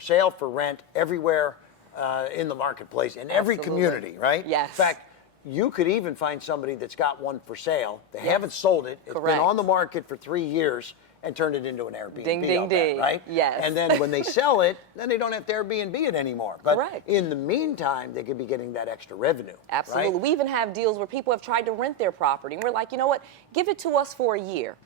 sale, for rent everywhere in the marketplace, in every Absolutely. community, right? Yes. In fact, you could even find somebody that's got one for sale. They haven't sold it. It's Correct. been on the market for 3 years, and turned it into an Airbnb. Ding, ding, out there, ding. right? Yes. And then when they sell it, then they don't have to Airbnb it anymore. But Correct. in the meantime, they could be getting that extra revenue. Absolutely. Right? We even have deals where people have tried to rent their property. And we're like, you know what? Give it to us for a year.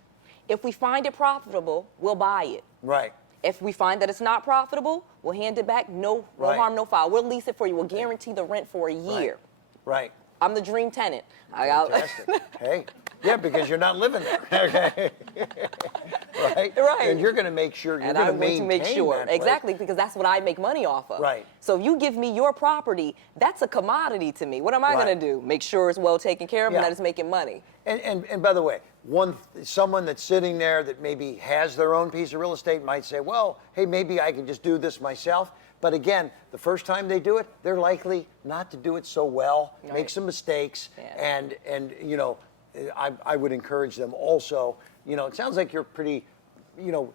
If we find it profitable, we'll buy it. Right. If we find that it's not profitable, we'll hand it back. No Right. harm, no foul. We'll lease it for you. We'll guarantee the rent for a year. Right. I'm the dream tenant. Fantastic. Hey, Yeah, because you're not living there. Okay. Right? Right. And you're going to make sure you're And going I'm going to make maintain sure. that place. Exactly, because that's what I make money off of. Right. So if you give me your property, that's a commodity to me. What am I Right. going to do? Make sure it's well taken care of Yeah. and that it's making money. And by the way, someone that's sitting there that maybe has their own piece of real estate might say, well, hey, maybe I can just do this myself. But again, the first time they do it, they're likely not to do it so well, make Right. some mistakes, Yeah. and you know, I would encourage them also. You know, it sounds like you're pretty, you know,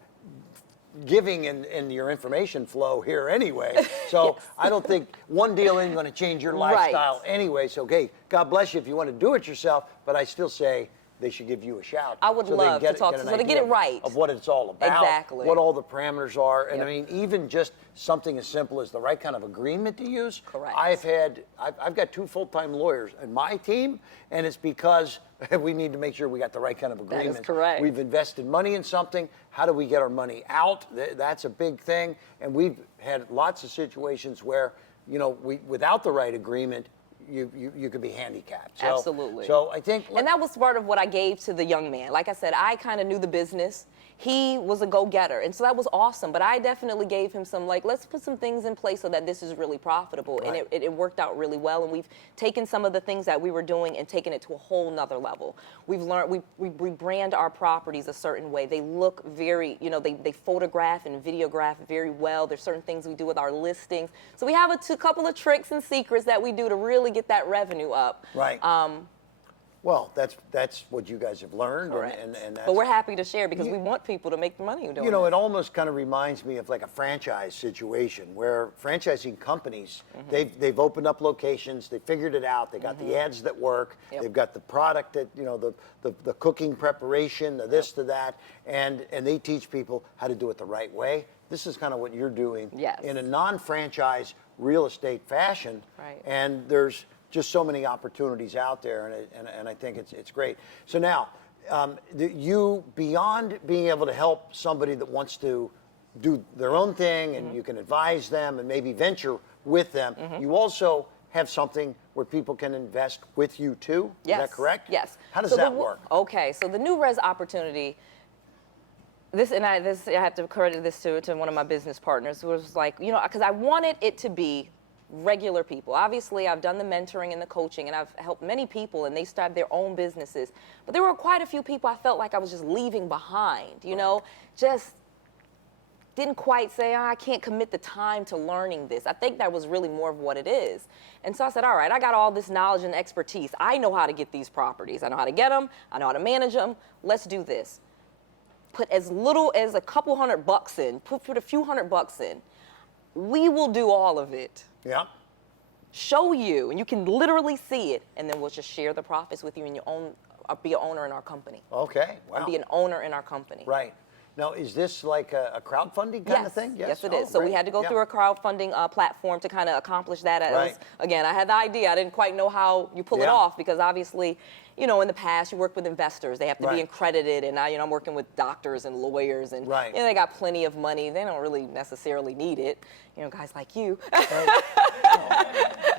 giving in your information flow here anyway. So Yes. I don't think one deal isn't going to change your Right. lifestyle anyway. So, okay, God bless you if you want to do it yourself, but I still say they should give you a shout. I would so they love get, to talk get to an so they get idea it right. of what it's all about, Exactly. what all the parameters are. And I Yep. mean, even just something as simple as the right kind of agreement to use. Correct. I've got 2 full-time lawyers in my team, and it's because we need to make sure we got the right kind of That agreement. is correct. We've invested money in something. How do we get our money out? That's a big thing. And we've had lots of situations where, you know, without the right agreement, you could be handicapped. So, Absolutely. So I think, And that was part of what I gave to the young man. Like I said, I kind of knew the business. He was a go-getter, and so that was awesome. But I definitely gave him some, like, let's put some things in place so that this is really profitable. Right. And it worked out really well. And we've taken some of the things that we were doing and taken it to a whole nother level. We've learned, we brand our properties a certain way. They look very, you know, they photograph and videograph very well. There's certain things we do with our listings. So we have a couple of tricks and secrets that we do to really get that revenue up. right. Well, that's what you guys have learned, Correct. and that's, But we're happy to share because we want people to make money doing you know, it. it almost kind of reminds me of like a franchise situation where franchising companies, they've opened up locations, they figured it out, they got the ads that work, Yep. they've got the product that, you know, the cooking preparation, the this to that, and they teach people how to do it the right way. This is kind of what you're doing Yes. in a non-franchise real estate fashion, Right. and there's just so many opportunities out there, and I think it's great. So now, you, beyond being able to help somebody that wants to do their own thing, and you can advise them and maybe venture with them, you also have something where people can invest with you too. Yes. Is that correct? Yes. How does So that work? Okay, so the Nuurez opportunity. I have to credit this to one of my business partners who was like, you know, because I wanted it to be regular people. Obviously, I've done the mentoring and the coaching, and I've helped many people, and they started their own businesses. But there were quite a few people I felt like I was just leaving behind, you know, just didn't quite say, I can't commit the time to learning this. I think that was really more of what it is. And so I said, all right, I got all this knowledge and expertise. I know how to get these properties. I know how to get them. I know how to manage them. Let's do this. Put as little as a couple $100 in, put a few $100 in. We will do all of it. Yeah. Show you, and you can literally see it, and then we'll just share the profits with you and be an owner in our company. Okay. Wow. Be an owner in our company. Right. Now, is this like a crowdfunding kind of thing? Yes, it Oh, is. So we great. had to go Yeah. through a crowdfunding platform to kind of accomplish that. Right. Again, I had the idea. I didn't quite know how you pull it Yeah. off because obviously, you know, in the past you work with investors. They have to Right. be accredited, and now, you know, I'm working with doctors and lawyers, and Right. you know, they got plenty of money. They don't really necessarily need it. You know, guys like you.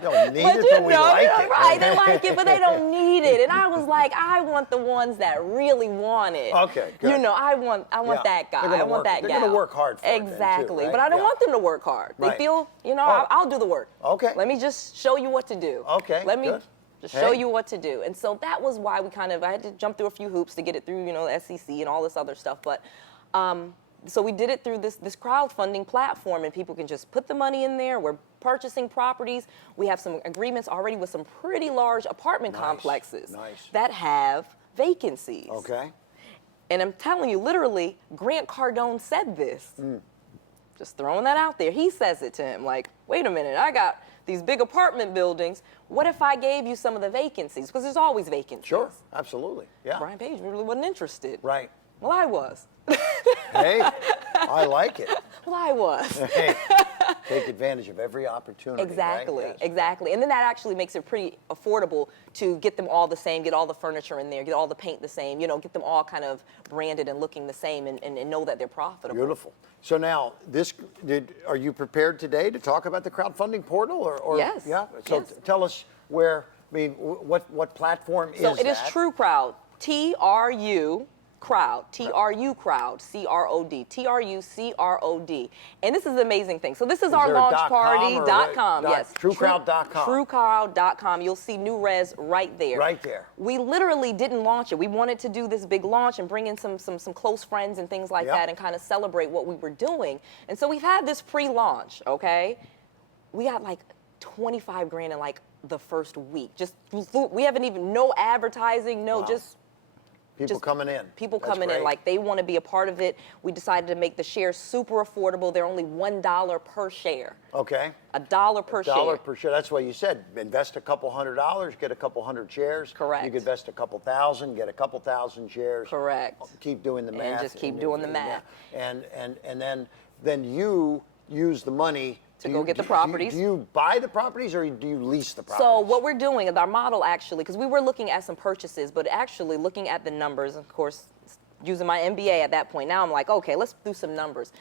Don't need But it, you but we know, like you know, it. right? They like it, but they don't need it. And I was like, I want the ones that really want it. Okay, good. You know, I want Yeah. that guy. They're gonna I want work- that they're gal. gonna work hard for it then, too, exactly. right? But I don't Yeah. want them to work hard. They Right. feel, you know, Oh. I'll do the work. Okay. Let me just show you what to do. Okay, Let me good. just show Hey. you what to do. And so that was why I had to jump through a few hoops to get it through, you know, the SEC and all this other stuff. But so we did it through this crowdfunding platform, and people can just put the money in there. We're purchasing properties. We have some agreements already with some pretty large apartment complexes Nice. that have vacancies. Okay. And I'm telling you, literally, Grant Cardone said this. Just throwing that out there. He says it to him, like, wait a minute, I got these big apartment buildings. What if I gave you some of the vacancies? Because there's always vacancies. Sure. Absolutely. Yeah. Brian Page really wasn't interested. Right. Well, I was. Hey, I like it. Well, I was. Hey, take advantage of every opportunity. Exactly, Right? Yes. exactly. And then that actually makes it pretty affordable to get them all the same, get all the furniture in there, get all the paint the same, you know, get them all kind of branded and looking the same and know that they're profitable. Beautiful. So now, are you prepared today to talk about the crowdfunding portal? Or Yes, Yeah. So yes. tell us where. I mean, what platform is So that? it is TrueCrowd. TRU Crowd, TRU Crowd, CROD, TRUCROD. And this is the amazing thing. So this is our there a launch .com party, or .com, yes. TrueCrowd.com. TrueCrowd.com. You'll see Nuurez right there. Right there. We literally didn't launch it. We wanted to do this big launch and bring in some close friends and things like Yep. that and kind of celebrate what we were doing. And so we've had this pre-launch, okay? We got like 25 grand in like the first week. Just, we haven't even, no advertising, no, Wow. just People coming in. people That's coming in great. like they want to be a part of it. We decided to make the shares super affordable. They're only $1 per share. Okay. $1 per share. $1 per share. That's why you said invest a couple $100, get a couple hundred shares. Correct. You could invest a couple thousand, get a couple thousand shares. Correct. Keep doing the And math. just keep doing the math. And then you use the money To go get the properties. Do you buy the properties or do you lease the properties? So what we're doing is our model actually, because we were looking at some purchases, but actually looking at the numbers, of course, using my MBA at that point, now I'm like, okay, let's do some numbers.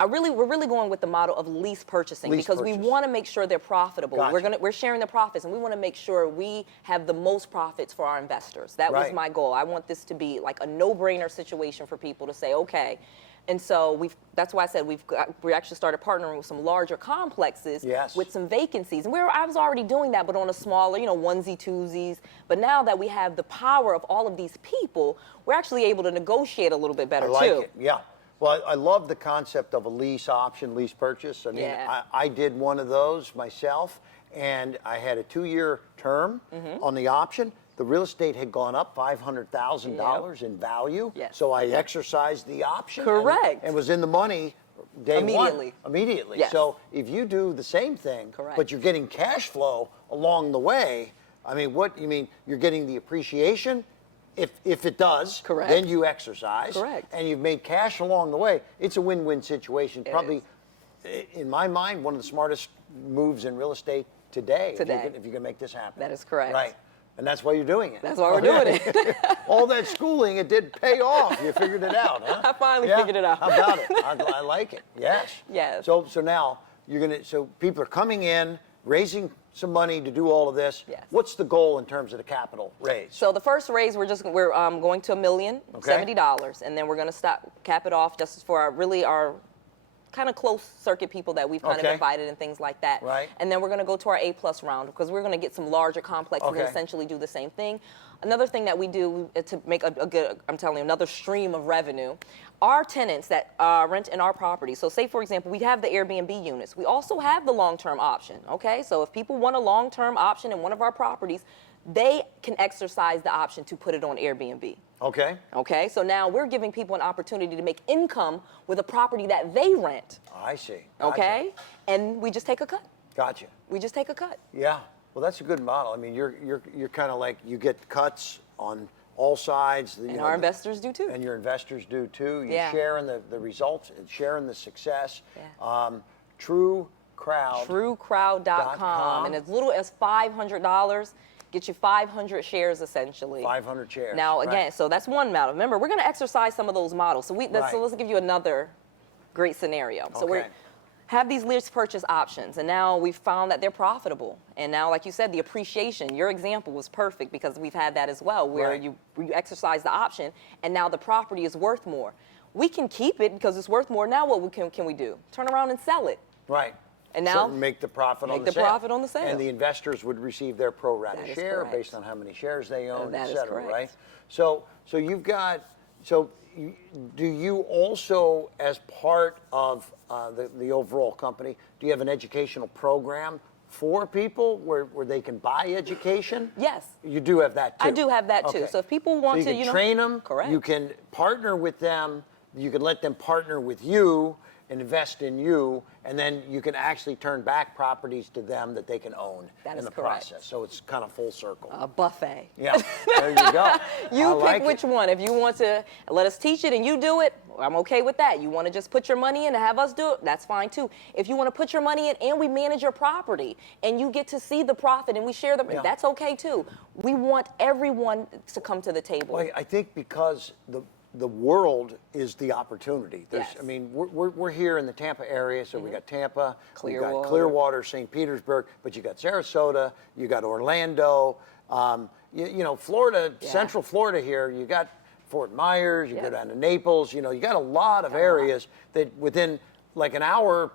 We're really going with the model of lease purchasing Lease because we purchase. want to make sure they're profitable. Gotcha. We're sharing the profits, and we want to make sure we have the most profits for our investors. That was Right. my goal. I want this to be like a no-brainer situation for people to say, okay. And so that's why I said we actually started partnering with some larger complexes Yes. with some vacancies. And I was already doing that, but on a smaller, onesie, twosies. But now that we have the power of all of these people, we're actually able to negotiate a little bit better I like too. it. Yeah. Well, I love the concept of a lease option, lease purchase. I mean, Yeah. I did one of those myself, and I had a 2-year term Mm-hmm. on the option. The real estate had gone up $500,000 in value. Yes. So I exercised the option. Correct. And was in the money day Immediately. one. Immediately. Yes. So if you do the same thing, Correct. but you're getting cash flow along the way, I mean, what you mean? You're getting the appreciation. If it does, Correct. then you exercise. Correct. And you've made cash along the way. It's a win-win situation. It Probably, in my mind, one of the smartest moves in real estate today. Today. If you can make this happen. That is correct. Right. And that's why you're doing it. That's why we're doing it. All that schooling, it did pay off. You figured it out, huh? I finally Yeah? figured it out. How about it? I like it. Yes. Yes. So now so people are coming in, raising some money to do all of this. Yes. What's the goal in terms of the capital raise? So the first raise, we're going to $1,070,000, and then we're going to cap it off just for our kind of close circuit people that we've kind Okay. of invited and things like that. Right. And then we're going to go to our A+ round because we're going to get some larger complexes and Okay. essentially do the same thing. Another thing that we do to make a good, I'm telling you, another stream of revenue, our tenants that rent in our property. So say, for example, we have the Airbnb units. We also have the long-term option, okay? So if people want a long-term option in one of our properties, they can exercise the option to put it on Airbnb. Okay. Okay, so now we're giving people an opportunity to make income with a property that they rent. I see. Gotcha. Okay, and we just take a cut. Gotcha. We just take a cut. Yeah. Well, that's a good model. I mean, you're kind of like you get cuts on all sides. And our investors do too. And your investors do too. You Yeah. share in the results, share in the success. Yeah. TrueCrowd. TrueCrowd.com, and as little as $500 get you 500 shares essentially. 500 shares. Now again, right. so that's one model. Remember, we're going to exercise some of those models. So Right. let's give you another great scenario. So we Okay. have these lease purchase options, and now we've found that they're profitable. And now, like you said, the appreciation. Your example was perfect because we've had that as well, where Right. you exercise the option, and now the property is worth more. We can keep it because it's worth more. Now, what can we do? Turn around and sell it. Right. And now make the profit on make the the sale. profit on the sale. And the investors would receive their pro rata That is share correct. based on how many shares they own, That et is cetera, correct. right? So you've got, do you also, as part of the overall company, do you have an educational program for people where they can buy education? Yes. You do have that too? I do have that too. Okay. So if people want so to, you can train them. Correct. You can partner with them. You can let them partner with you and invest in you, and then you can actually turn back properties to them that they can own That in is the correct. process. So it's kind of full circle. A buffet. Yeah, there you go. You I pick like which it. one. If you want to let us teach it and you do it, I'm okay with that. You want to just put your money in and have us do it, that's fine too. If you want to put your money in and we manage your property and you get to see the profit and we share the, Yeah. that's okay too. We want everyone to come to the table. Well, I think because the world is the opportunity. Yes. I mean, we're here in the Tampa area, so we got Tampa, we got Clearwater. Clearwater, St. Petersburg, but you got Sarasota, you got Orlando, You know, Florida, Central Florida here, you got Fort Myers, you go down to Naples, you know, you got a lot of areas that within like an hour,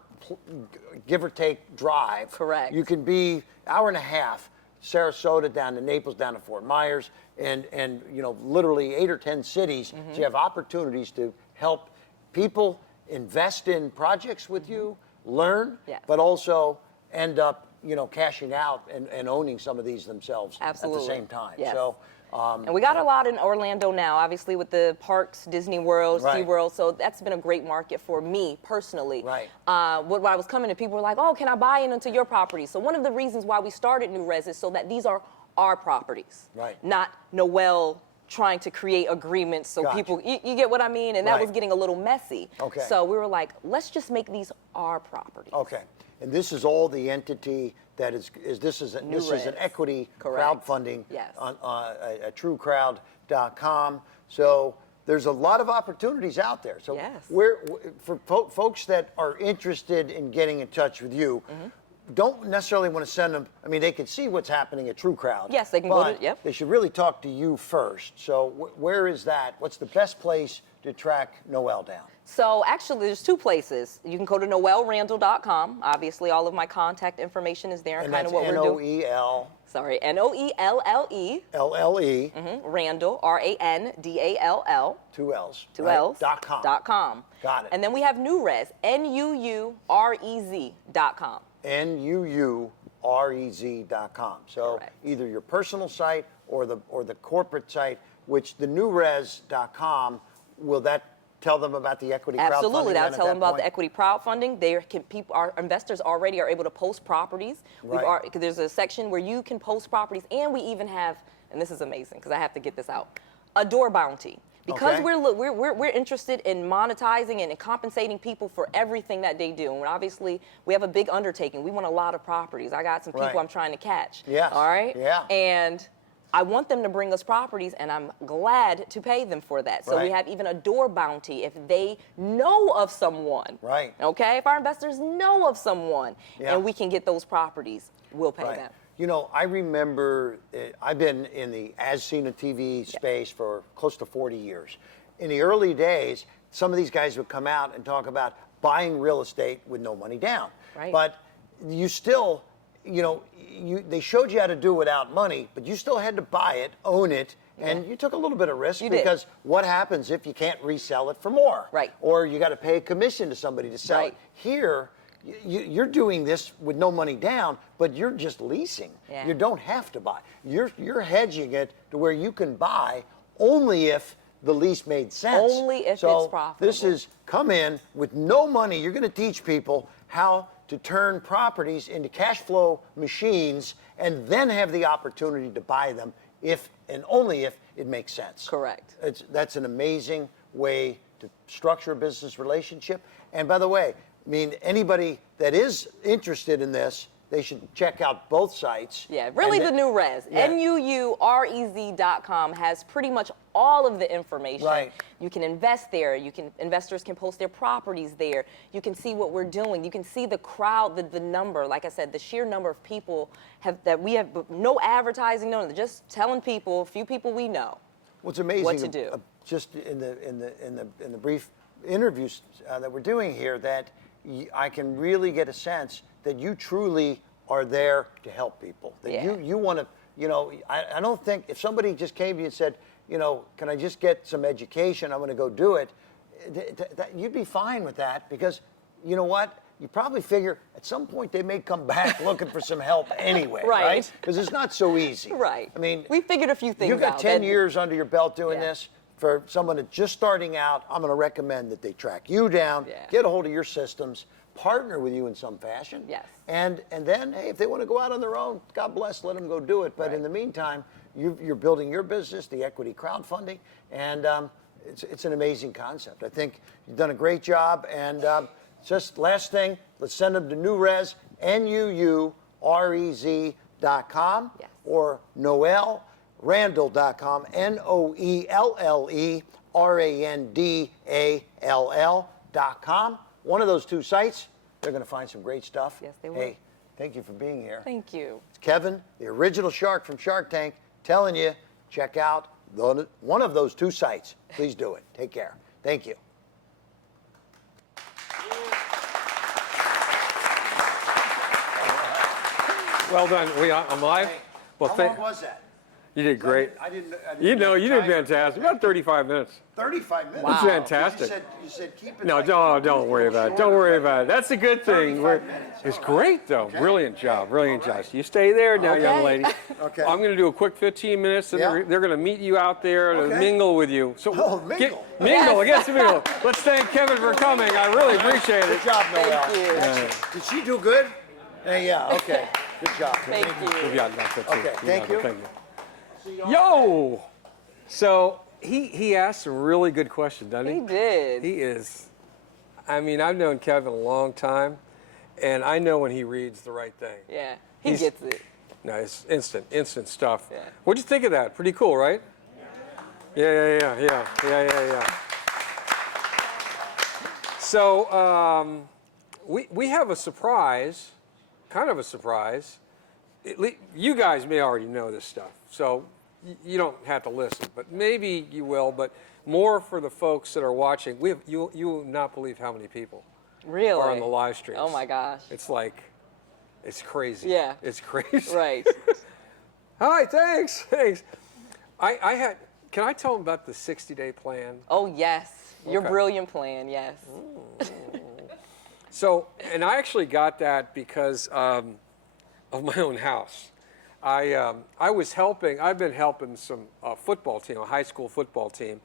give or take, drive. Correct. You can be hour and a half, Sarasota down to Naples, down to Fort Myers, and you know, literally 8 or 10 cities. So you have opportunities to help people invest in projects with you, learn, but also end up, you know, cashing out and owning some of these themselves at the same time. Yes. So, and we got a lot in Orlando now, obviously with the parks, Disney World, SeaWorld. So that's been a great market for me personally. Right. When I was coming to, people were like, "Oh, can I buy into your property?" So one of the reasons why we started Nuurez is so that these are our properties, not Noelle trying to create agreements so people, you get what I mean? And that was getting a little messy. Okay. So we were like, let's just make these our proproperties. Okay. And this is all the entity that this is an equity crowdfunding on at truecrowd.com. So there's a lot of opportunities out there. So for folks that are interested in getting in touch with you, don't necessarily want to send them. I mean, they can see what's happening at True Crowd. Yes, they can go to, they should really talk to you first. So where is that? What's the best place to track Noelle down? So actually, there's two places. You can go to NoelleRandall.com. Obviously, all of my contact information is there, and kind of what we're doing. N-O-E-L. Sorry, Noelle. L-L-E. Randall, R-A-N-D-A-L-L. Two L's. Two right? L's. .com. Got it. And then we have Nuurez, Nuurez.com. Nuurez.com. So either your personal site or the corporate site, which the Nuurez.com, will that tell them about the equity crowdfunding? Absolutely, that'll tell them about the equity crowdfunding. Our investors already are able to post properties. There's a section where you can post properties, and we even have, and this is amazing because I have to get this out, a door bounty. Because we're interested in monetizing and compensating people for everything that they do. And obviously, we have a big undertaking. We want a lot of properties. I got some people I'm trying to catch. Yes. All right? Yeah. And I want them to bring us properties, and I'm glad to pay them for that. So we have even a door bounty if they know of someone. Right. Okay? If our investors know of someone and we can get those properties, we'll pay them. You know, I remember, I've been in the as seen on TV space for close to 40 years. In the early days, some of these guys would come out and talk about buying real estate with no money down. Right. But you still, you know, they showed you how to do without money, but you still had to buy it, own it, and you took a little bit of risk because what happens if you can't resell it for more? Right. Or you got to pay a commission to somebody to sell it. Here, you're doing this with no money down, but you're just leasing. You don't have to buy. You're hedging it to where you can buy only if the lease made sense. Only if it's profitable. This is come in with no money. You're going to teach people how to turn properties into cash flow machines and then have the opportunity to buy them if and only if it makes sense. Correct. That's an amazing way to structure a business relationship. And by the way, I mean, anybody that is interested in this, they should check out both sites. Yeah, really the Nuurez. Nuurez.com has pretty much all of the information. Right. You can invest there. Investors can post their properties there. You can see what we're doing. You can see the crowd, the number. Like I said, the sheer number of people that we have no advertising, just telling people, a few people we know. What's amazing, what to do. Just in the brief interviews that we're doing here, that I can really get a sense that you truly are there to help people. That you want to, you know, I don't think if somebody just came to you and said, you know, can I just get some education? I'm going to go do it. You'd be fine with that because, you know what? You probably figure at some point they may come back looking for some help anyway, right? Because it's not so easy. Right. I mean, we figured a few things out. You got 10 years under your belt doing this. For someone that's just starting out, I'm going to recommend that they track you down, get a hold of your systems, partner with you in some fashion. Yes. And then, hey, if they want to go out on their own, God bless, let them go do it. But in the meantime, you're building your business, the equity crowdfunding, and it's an amazing concept. I think you've done a great job. And just last thing, let's send them to Nuurez, Nuurez.com, or NoelleRandall.com, NoelleRandall.com. One of those two sites, they're going to find some great stuff. Yes, they will. Hey, thank you for being here. Thank you. It's Kevin, the original shark from Shark Tank. telling you, check out one of those 2 sites. Please do it. Take care. Thank you. Well done. I'm live. Well, How long was that? you did great. I didn't You know, you did have time. fantastic. About 35 minutes. 35 minutes. That's fantastic. You said keep it. No, like- don't worry about it. Don't worry about it. That's a good thing. 35 minutes. It's great, though. Brilliant job. Brilliant job. So you stay there now, young Okay. lady. Okay. I'm going to do a quick 15 minutes, and Yeah. they're going to meet you out there to Okay. mingle with you. So Oh, mingle. mingle. I guess mingle. Let's thank Kevin for coming. I really appreciate it. Good job, Noelle. Thank you. Excellent. Did she do good? Yeah. Okay. Good job. Thank you. Yeah, that's it, too. Okay, thank you. Thank you. Yo! So he asked some really good questions, doesn't he? He did. He is. I mean, I've known Kevin a long time, and I know when he reads the right thing. Yeah, he He's- gets it. No, it's instant stuff. Yeah. What'd you think of that? Pretty cool, right? Yeah. So we have a surprise, kind of a surprise. You guys may already know this stuff, so you don't have to listen, but maybe you will. But more for the folks that are watching. You will not believe how many people Really? are on the live streams. Oh my gosh. It's like, it's crazy. Yeah. It's crazy. Right. Hi, thanks. Can I tell them about the 60-day plan? Oh yes. Your Okay. brilliant plan. Yes. So, and I actually got that because of my own house. I've been helping some football team, a high school football team,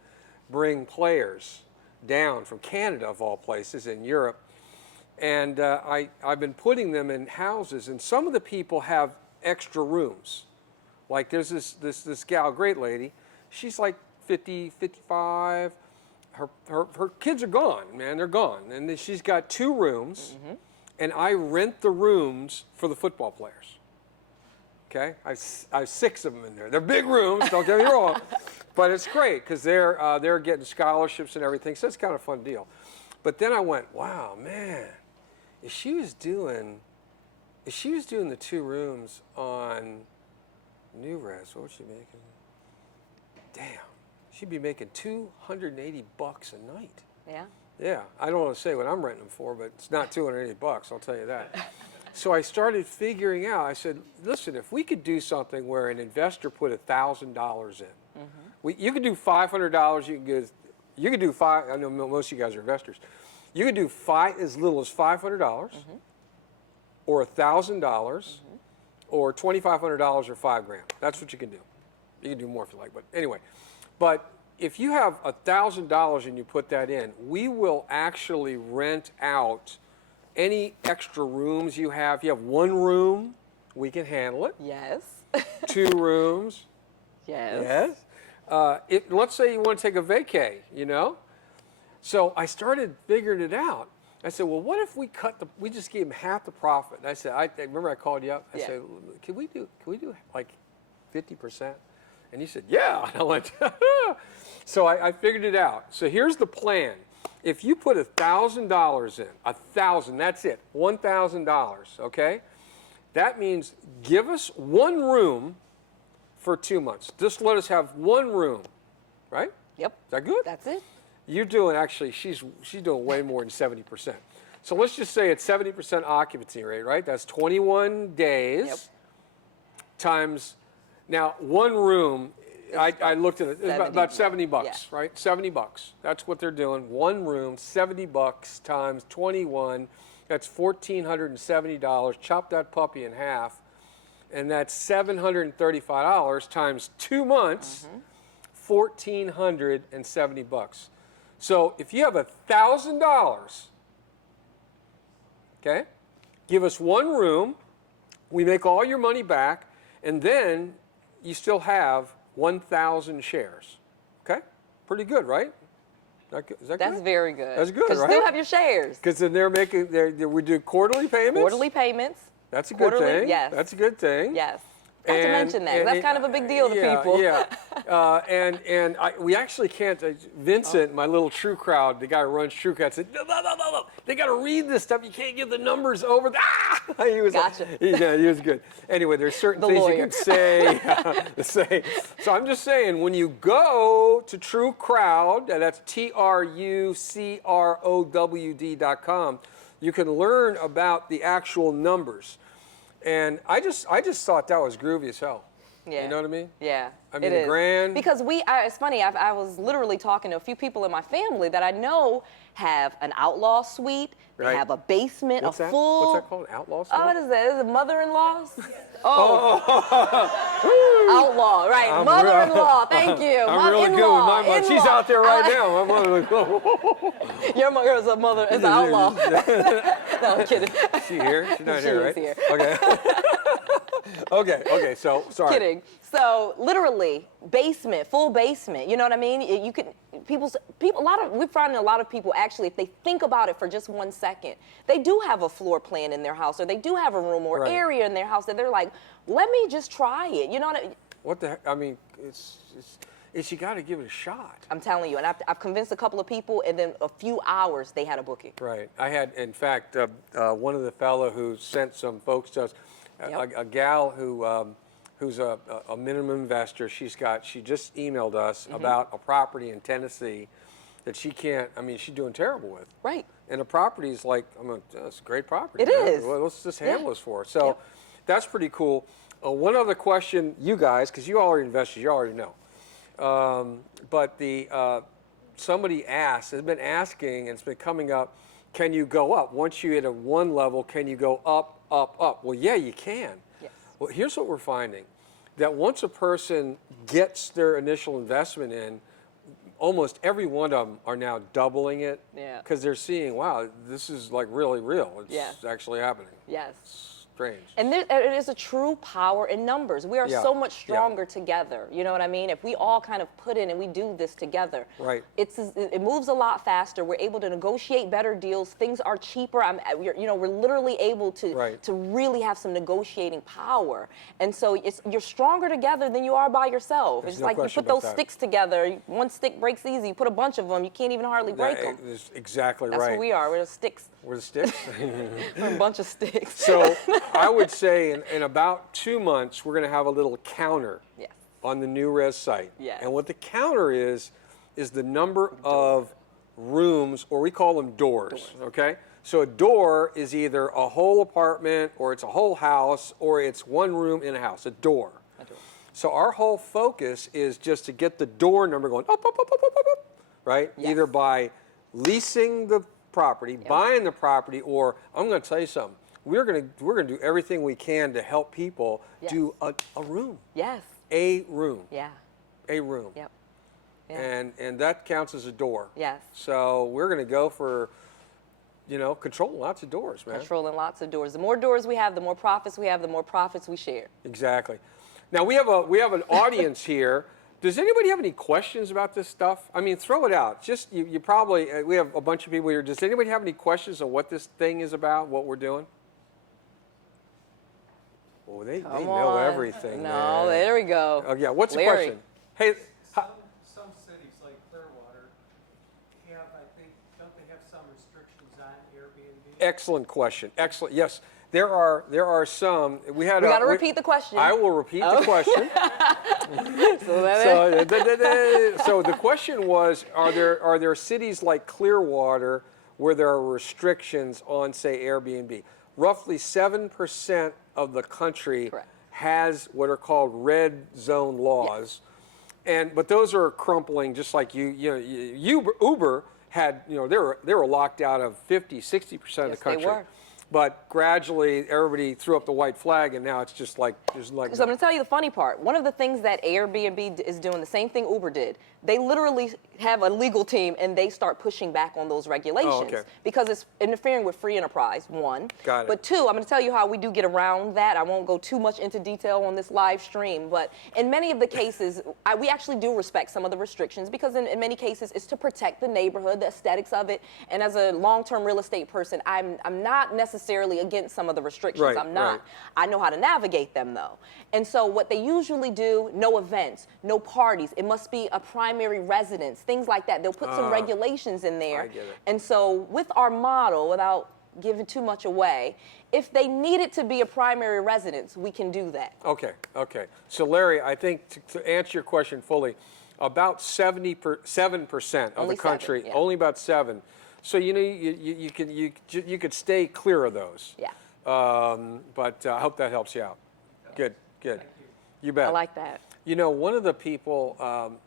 bring players down from Canada, of all places, in Europe. And I've been putting them in houses, and some of the people have extra rooms. Like there's this gal, great lady, she's like 50, 55. Her kids are gone, man, they're gone. And then she's got 2 rooms, and I rent the rooms for the football players. Okay, I have 6 of them in there. They're big rooms, don't get me wrong, but it's great because they're getting scholarships and everything, so it's kind of a fun deal. But then I went, wow, man, if she was doing the 2 rooms on Nuurez, what would she making? Damn, she'd be making $280 a night. Yeah. Yeah, I don't want to say what I'm renting them for, but it's not $280, I'll tell you that. So I started figuring out, I said, listen, if we could do something where an investor put $1,000 in, you could do $500, you could do I know most of you guys are investors. You could do as little as $500, or $1,000, or $2,500 or $5,000. That's what you can do. You can do more if you like, but anyway. But if you have $1,000 and you put that in, we will actually rent out any extra rooms you have. If you have 1 room, we can handle it. Yes. 2 rooms, Yes. yes. Let's say you want to take a vacay, you know? So I started figuring it out. I said, well, what if we just gave them half the profit? And I said, I remember I called you up. I Yeah. said, can we do like 50%? And you said, yeah. And I went, so I figured it out. So here's the plan. If you put $1,000 in, 1,000, that's it, $1,000, okay? That means give us 1 room for 2 months. Just let us have 1 room, right? Yep. Is that good? That's it. You're doing, actually, she's doing way more than 70%. So let's just say it's 70% occupancy rate, right? That's 21 days Yep. times, now 1 room, I looked at it, it's about 70 bucks, Yeah. right? 70 bucks. That's what they're doing. 1 room, 70 bucks times 21, that's $1,470. Chop that puppy in half, and that's $735 times 2 months, $1,470. So if you have $1,000, okay, give us 1 room, we make all your money back, and then you still have 1,000 shares. Okay? Pretty good, right? Is that That's good? very good. That's good, Because right? you still have your shares. Because then we do quarterly payments. Quarterly payments. That's a good quarterly, thing. yes. That's a good thing. Yes. Not to mention that. That's kind of a big deal to people. Yeah. We actually can't. Vincent, my little True Crowd, the guy who runs True Crowd, said, no. They got to read this stuff. You can't give the numbers over. He was Gotcha. he was good. Anyway, there's certain things you can say. So I'm just saying, when you go to True Crowd, that's TruCrowd.com, you can learn about the actual numbers. And I just thought that was groovy as hell. Yeah. You know what I mean? Yeah. I mean, it is. grand. Because it's funny, I was literally talking to a few people in my family that I know have an outlaw suite, they Right. have a basement, What's a that? full. What's that called? Outlaw suite? Oh, what is that? Is it mother-in-laws? Outlaw, right? Mother-in-law. Thank you. I'm really good with my mother. She's out there right now. My mother. Your mother is an outlaw. No, I'm kidding. Is she here? She's not She here, is right? here. Okay. Okay. So sorry. Kidding. So literally, basement, full basement. You know what I mean? You could we find a lot of people actually, if they think about it for just 1 second, they do have a floor plan in their house, or they do have a room or Right. area in their house that they're like, let me just try it. You know what I mean? What the heck? I mean, it's you got to give it a shot. I'm telling you, and I've convinced a couple of people, and then a few hours they had a booking. Right. I had, in fact, one of the fellow who sent some folks to us, a gal who's a minimum investor. She just emailed us about a property in Tennessee that she can't. I mean, she's doing terrible with. Right. And the property is like, it's a great property. It is. Well, let's just handle this for her. So that's pretty cool. One other question, you guys, because you all are investors, you already know. But somebody asked, has been asking, and it's been coming up, can you go up? Once you hit a one level, can you go up, up, up? Well, yeah, you can. Yes. Well, here's what we're finding, that once a person gets their initial investment in, almost every one of them are now doubling it. Yeah. Because they're seeing, wow, this is like really real. It's actually happening. Yes. Strange. And it is a true power in numbers. We are so much stronger together. You know what I mean? If we all kind of put in and we do this together, Right. It moves a lot faster. We're able to negotiate better deals. Things are cheaper. We're literally able to really have some negotiating power. And so you're stronger together than you are by yourself. There's it's no like you question put those about that. sticks together. One stick breaks easy. You put a bunch of them, you can't even hardly break them. That's exactly That's right. what we are. We're the sticks. We're the sticks. We're a bunch of sticks. So I would say in about 2 months, we're going to have a little counter Yes. on the Nuurez site. Yes. And what the counter is the number of rooms, or we call them doors, okay? So a door is either a whole apartment, or it's a whole house, or it's one room in a house, a door. So our whole focus is just to get the door number going up, up, up, up, up, up, up, right? Yes. Either by leasing the property, buying the property, or I'm going to tell you something. We're going to do everything we can to help people do a room. Yes. A room. Yeah. A room. Yep. Yeah. And that counts as a door. Yes. So we're going to go for, controlling lots of doors, man. Controlling lots of doors. The more doors we have, the more profits we have, the more profits we share. Exactly. Now we have an audience here. Does anybody have any questions about this stuff? I mean, throw it out. Just you probably we have a bunch of people here. Does anybody have any questions on what this thing is about? What we're doing? Oh, they know everything. No, man. there we go. Oh yeah. What's the Larry. question? Hey. Some cities like Clearwater have, I think, don't they have some restrictions on Airbnb? Excellent question. Excellent. Yes, there are some. We got to repeat the question. I will repeat the question. So the question was: Are there cities like Clearwater where there are restrictions on, say, Airbnb? Roughly 7% of the country has what are called red zone laws. Yes. But those are crumpling, just like Uber had, they were locked out of 50, 60% of the country. They were. But gradually, everybody threw up the white flag, and now it's just like. So I'm going to tell you the funny part. One of the things that Airbnb is doing, the same thing Uber did, they literally have a legal team and they start pushing back on those regulations because it's interfering with free enterprise, one. Got it. But two, I'm going to tell you how we do get around that. I won't go too much into detail on this live stream, but in many of the cases, we actually do respect some of the restrictions because in many cases it's to protect the neighborhood, the aesthetics of it. And as a long-term real estate person, I'm not necessarily against some of the restrictions. Right, I'm not. right. I know how to navigate them though. And so what they usually do, no events, no parties. It must be a primary residence, things like that. They'll put some regulations in there. I get it. And so with our model, without giving too much away, if they need it to be a primary residence, we can do that. Okay, okay. So Larry, I think to answer your question fully, about 7% of Only the country, 7, yeah. only about 7. So you could stay clear of those. Yeah. But I hope that helps you out. Good, good. You bet. I like that. You know, one of the people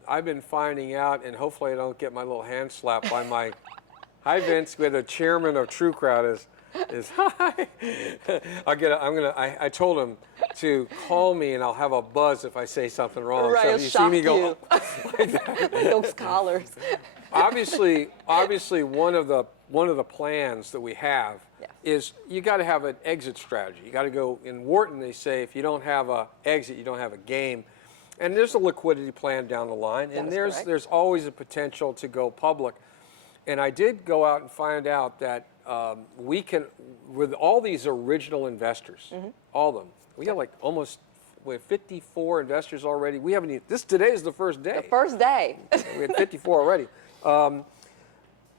I've been finding out, and hopefully I don't get my little hand slapped by my, hi Vince, where the chairman of True Crowd is hi. I told him to call me and I'll have a buzz if I say something wrong. Right, so it'll if you shock see me go you. like that. Those collars. Obviously, one of the plans that we have is you got to have an exit strategy. You got to go in Wharton. They say if you don't have a exit, you don't have a game. And there's a liquidity plan down the line, and there's always a potential to go public. And I did go out and find out that we can, with all these original investors, all of them, we got like almost we have 54 investors already. We haven't even, today is the first day. The first day. We had 54 already.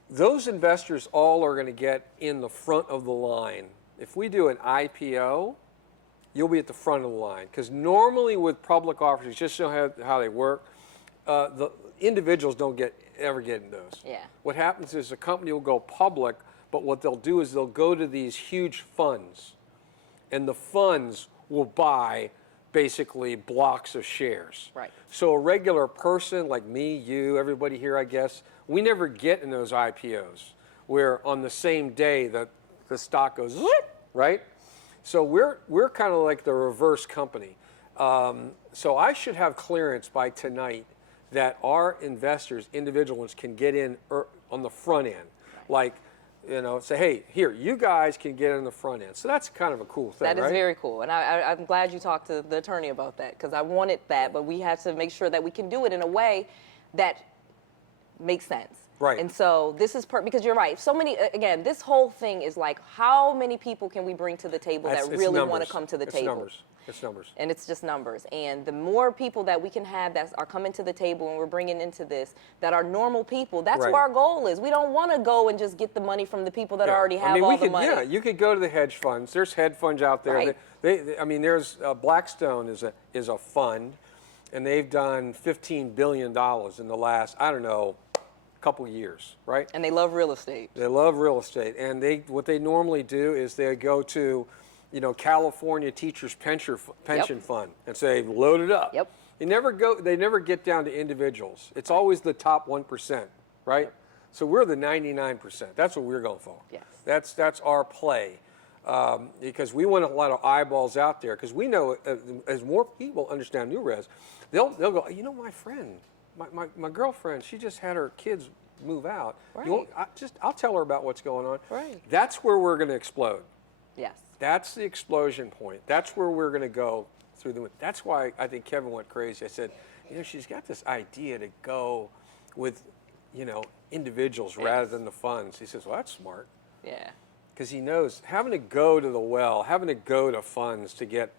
Those investors all are going to get in the front of the line. If we do an IPO, you'll be at the front of the line. Because normally with public offerings, just so how they work, the individuals don't ever get in those. Yeah. What happens is a company will go public, but what they'll do is they'll go to these huge funds, and the funds will buy basically blocks of shares. Right. So a regular person like me, you, everybody here, I guess, we never get in those IPOs where on the same day that the stock goes, right? So we're kind of like the reverse company. So I should have clearance by tonight that our investors, individual ones, can get in on the front end. Like, say, hey, here, you guys can get in the front end. So that's kind of a cool thing, That is right? very cool. And I'm glad you talked to the attorney about that because I wanted that, but we have to make sure that we can do it in a way that makes sense. Right. And so this is because you're right. So many, again, this whole thing is like how many people can we bring to the table that really want to come to the table? It's numbers. And it's just numbers. And the more people that we can have that are coming to the table and we're bringing into this that are normal people, that's Right. what our goal is. We don't want to go and just get the money from the people that already have all the money. Yeah, you could go to the hedge funds. There's hedge funds out there. Right. There's Blackstone is a fund, and they've done $15 billion in the last, I don't know, couple years, right? And they love real estate. They love real estate, and what they normally do is they go to, California Teachers Pension Fund and say, load it up. Yep. They never get down to individuals. It's always the top 1%, right? Yep. So we're the 99%. That's what we're going for. Yes. That's our play, because we want a lot of eyeballs out there. Because we know as more people understand Nuurez, they'll go, my friend. My girlfriend, she just had her kids move out. Right. I'll tell her about what's going on. Right. That's where we're going to explode. Yes. That's the explosion point. That's where we're going to go through the. That's why I think Kevin went crazy. I said, she's got this idea to go with, individuals rather than the funds. He says, well, that's smart. Yeah. Because he knows having to go to the well, having to go to funds to get,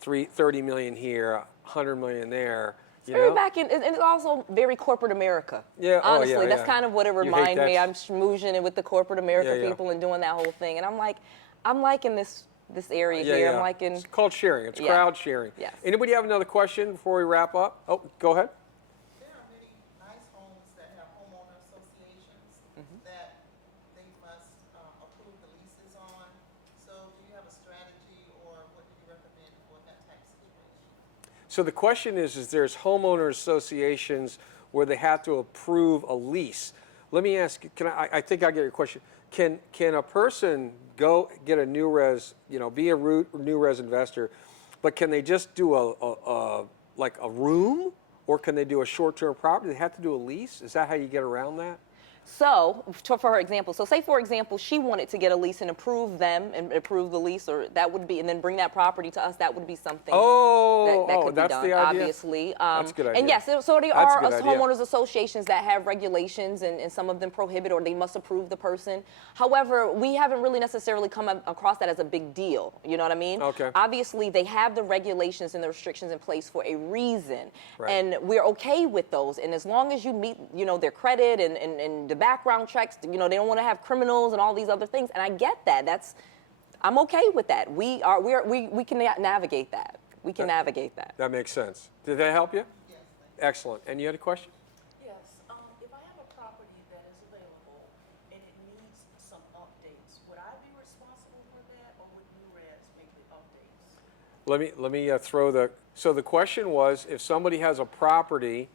30 million here, 100 million there. Very back in, and it's also very corporate America. Yeah, honestly, yeah, that's yeah. kind of what it You hate reminds that me. I'm schmoozing with the corporate America Yeah. people and doing that whole thing, and I'm liking this area Yeah, here. yeah. I'm liking. It's called sharing. It's Yeah. crowd sharing. Yes. Anybody have another question before we wrap up? Oh, go ahead. There are many nice homes that have homeowner associations that they must approve the leases on. So do you have a strategy or what do you recommend for that type of situation? So the question is there's homeowner associations where they have to approve a lease. Let me ask, I think I get your question. Can a person go get a Nuurez, be a Nuurez investor, but can they just do like a room, or can they do a short-term property? They have to do a lease? Is that how you get around that? So, for her example, so say for example, she wanted to get a lease and approve them and approve the lease, or that would be, and then bring that property to us. That would be something that could be that's done, the idea? obviously. That's a good idea. And yes, so there That's a are good idea. homeowners associations that have regulations, and some of them prohibit or they must approve the person. However, we haven't really necessarily come across that as a big deal. You know what I mean? Okay. Obviously, they have the regulations and the restrictions in place for a reason, Right. and we're okay with those. And as long as you meet, their credit and the background checks, they don't want to have criminals and all these other things. And I get that. I'm okay with that. We can navigate that. We can navigate that. That makes sense. Did that help you? Yes, thank Excellent. And you had a question? Yes, if I have a property that is available and it needs some updates, would I be responsible for that, or would Nuurez make the updates? Let me throw the. So the question was, if somebody has a property,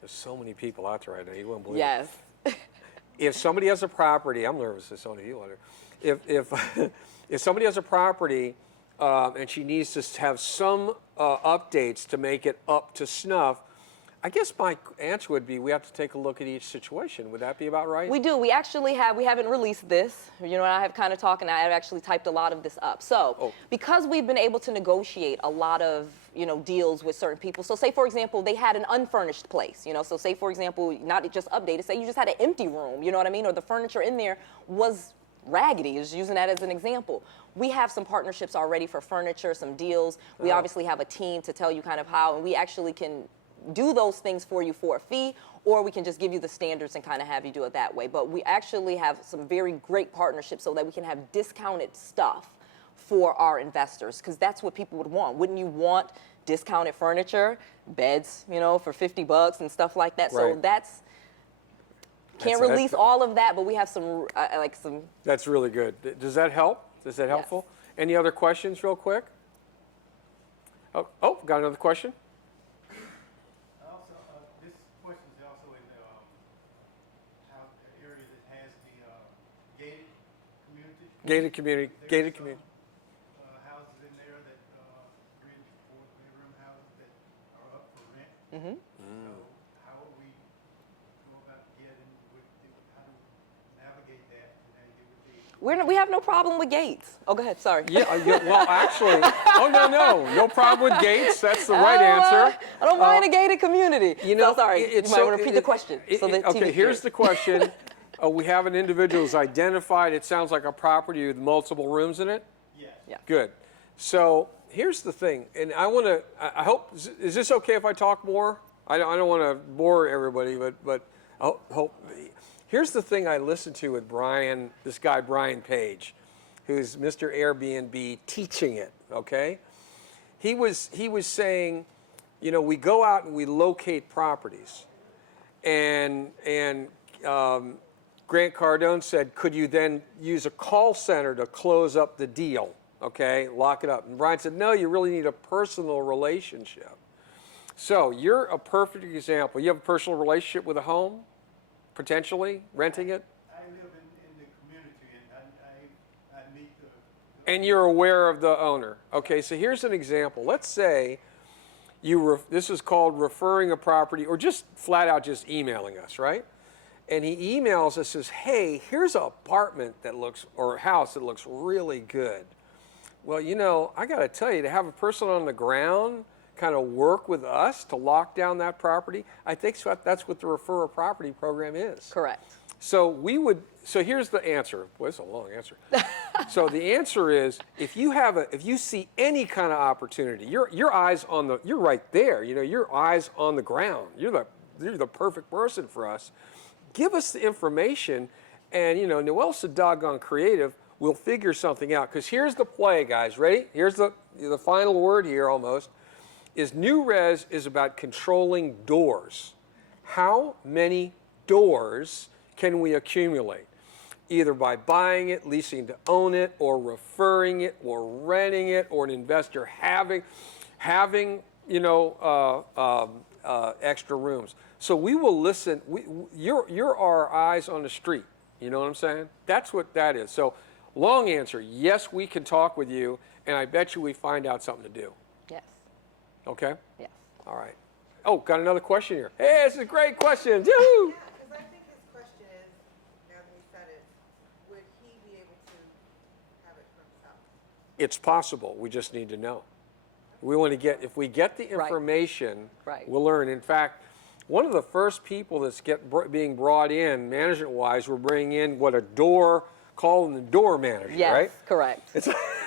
there's so many people out there right now, you wouldn't believe it. Yes. If somebody has a property, I'm nervous as some of you are. If somebody has a property and she needs to have some updates to make it up to snuff, I guess my answer would be we have to take a look at each situation. Would that be about right? We do. We haven't released this. I have kind of talked, and I have actually typed a lot of this up. So, because we've been able to negotiate a lot of, deals with certain people. So say, for example, they had an unfurnished place, so say, for example, not just updated, say you just had an empty room, you know what I mean? Or the furniture in there was raggedy, just using that as an example. We have some partnerships already for furniture, some deals. We obviously have a team to tell you kind of how, and we actually can do those things for you for a fee, or we can just give you the standards and kind of have you do it that way. But we actually have some very great partnerships so that we can have discounted stuff for our investors, because that's what people would want. Wouldn't you want discounted furniture, beds, for $50 and stuff like that? So Right. can't release all of that, but we have some some. That's really good. Does that help? Is that helpful? Any other questions real quick? Oh, got another question? Also, this question is also in how the area that has the gated community. Gated community. There's Gated some, community. houses in there that rent, 4-bedroom houses that are up for rent. Mm-hmm. So how would we go about getting how to navigate that and how to get with the We have no problem with gates. Oh, go ahead. Sorry. Well, actually, no problem with gates. That's the right answer. I don't mind a gated community. Sorry. You might want to repeat the question. Okay, here's the question. We have an individual who's identified. It sounds like a property with multiple rooms in it. Yes. Yeah. Good. So here's the thing, and I hope, is this okay if I talk more? I don't want to bore everybody, but I hope. Here's the thing I listened to with Brian, this guy Brian Page, who's Mr. Airbnb teaching it, okay? He was saying, we go out and we locate properties. And Grant Cardone said, could you then use a call center to close up the deal, okay? Lock it up. And Brian said, no, you really need a personal relationship. So you're a perfect example. You have a personal relationship with a home? Potentially renting it, I live in the community and I meet the and you're aware of the owner. Okay, so here's an example. Let's say this is called referring a property, or just flat out just emailing us, right? And he emails us, says, hey, here's an apartment or a house that looks really good. Well, I got to tell you, to have a person on the ground kind of work with us to lock down that property, I think that's what the Refer a Property program is. Correct. So here's the answer. Boy, it's a long answer. So the answer is, if you see any kind of opportunity, your eyes you're right there. Your eyes on the ground. You're the perfect person for us. Give us the information, and Noelle's so doggone creative. We'll figure something out. Because here's the play, guys. Ready? Here's the final word here, almost. Is Nuurez is about controlling doors. How many doors can we accumulate? Either by buying it, leasing to own it, or referring it, or renting it, or an investor having extra rooms. So we will listen. You're our eyes on the street. You know what I'm saying? That's what that is. So long answer, yes, we can talk with you, and I bet you we find out something to do. Yes. Okay? Yes. All right. Oh, got another question here. Hey, this is a great question. Yoo-hoo! Yeah, because I think his question is, now that he said it, would he be able to have it for himself? It's possible. We just need to know. We want to get, if we get the Right. information, Right. we'll learn. In fact, one of the first people that's being brought in, management-wise, we're bringing in call them the door manager, Yes, right? correct.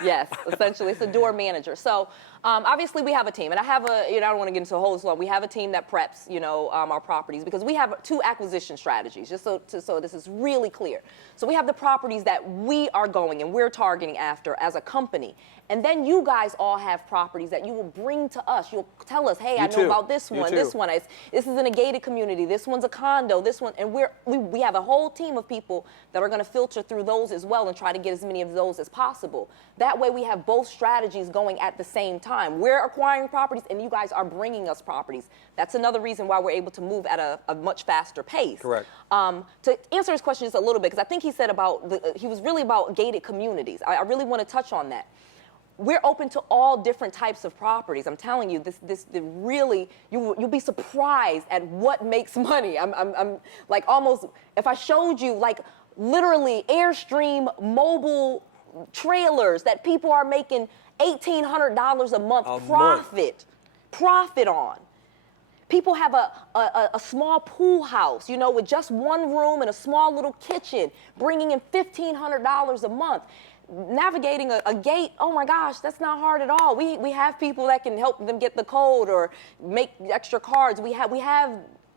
Yes, essentially, it's a door manager. So obviously, we have a team, and I have I don't want to get into a whole lot. We have a team that preps, our properties because we have 2 acquisition strategies. Just so this is really clear. So we have the properties that we are going and we're targeting after as a company, and then you guys all have properties that you will bring to us. You'll tell us, hey, I know about this one. This one is this is in a gated community. This one's a condo. This one, and we have a whole team of people that are going to filter through those as well and try to get as many of those as possible. That way we have both strategies going at the same time. We're acquiring properties and you guys are bringing us properties. That's another reason why we're able to move at a much faster pace. Correct. To answer his question just a little bit, because I think he said he was really about gated communities. I really want to touch on that. We're open to all different types of properties. I'm telling you, you'll be surprised at what makes money. I'm like almost, if I showed you like literally Airstream mobile trailers that people are making $1,800 a month profit on. People have a small pool house, with just one room and a small little kitchen, bringing in $1,500 a month. Navigating a gate, oh my gosh, that's not hard at all. We have people that can help them get the code or make extra cards. We have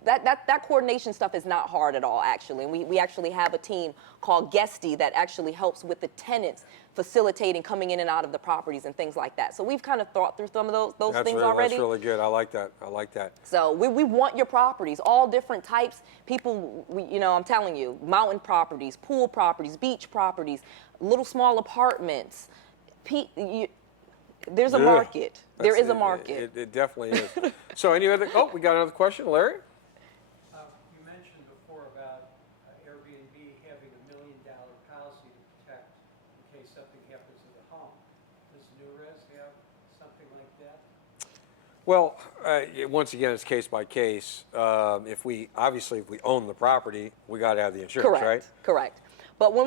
that coordination stuff is not hard at all, actually. And we actually have a team called Guesty that actually helps with the tenants facilitating coming in and out of the properties and things like that. So we've kind of thought through some of those things already. That's really good. I like that. So we want your properties, all different types. People, I'm telling you, mountain properties, pool properties, beach properties, little small apartments. There's a market. There is a market. It definitely is. So we got another question, Larry? You mentioned before about Airbnb having $1 million policy to protect in case something happens to the home. Does Nuurez have something like that? Well, once again, it's case by case. If we own the property, we got to have the insurance, right? Correct. But when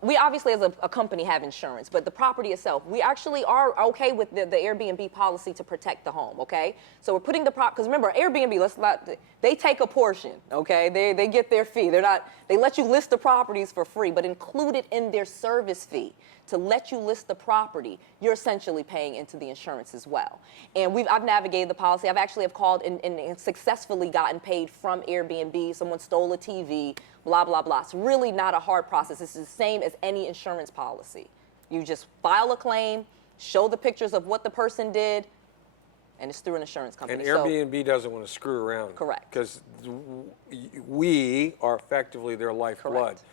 we obviously as a company have insurance, but the property itself, we actually are okay with the Airbnb policy to protect the home, okay? So we're putting because remember, Airbnb, they take a portion, okay? They get their fee. They let you list the properties for free, but included in their service fee to let you list the property, you're essentially paying into the insurance as well. And I've navigated the policy. I've called and successfully gotten paid from Airbnb. Someone stole a TV, blah, blah, blah. It's really not a hard process. It's the same as any insurance policy. You just file a claim, show the pictures of what the person did, and it's through an insurance company. And Airbnb doesn't want to screw around. Correct. Because we are effectively their lifeblood. Correct.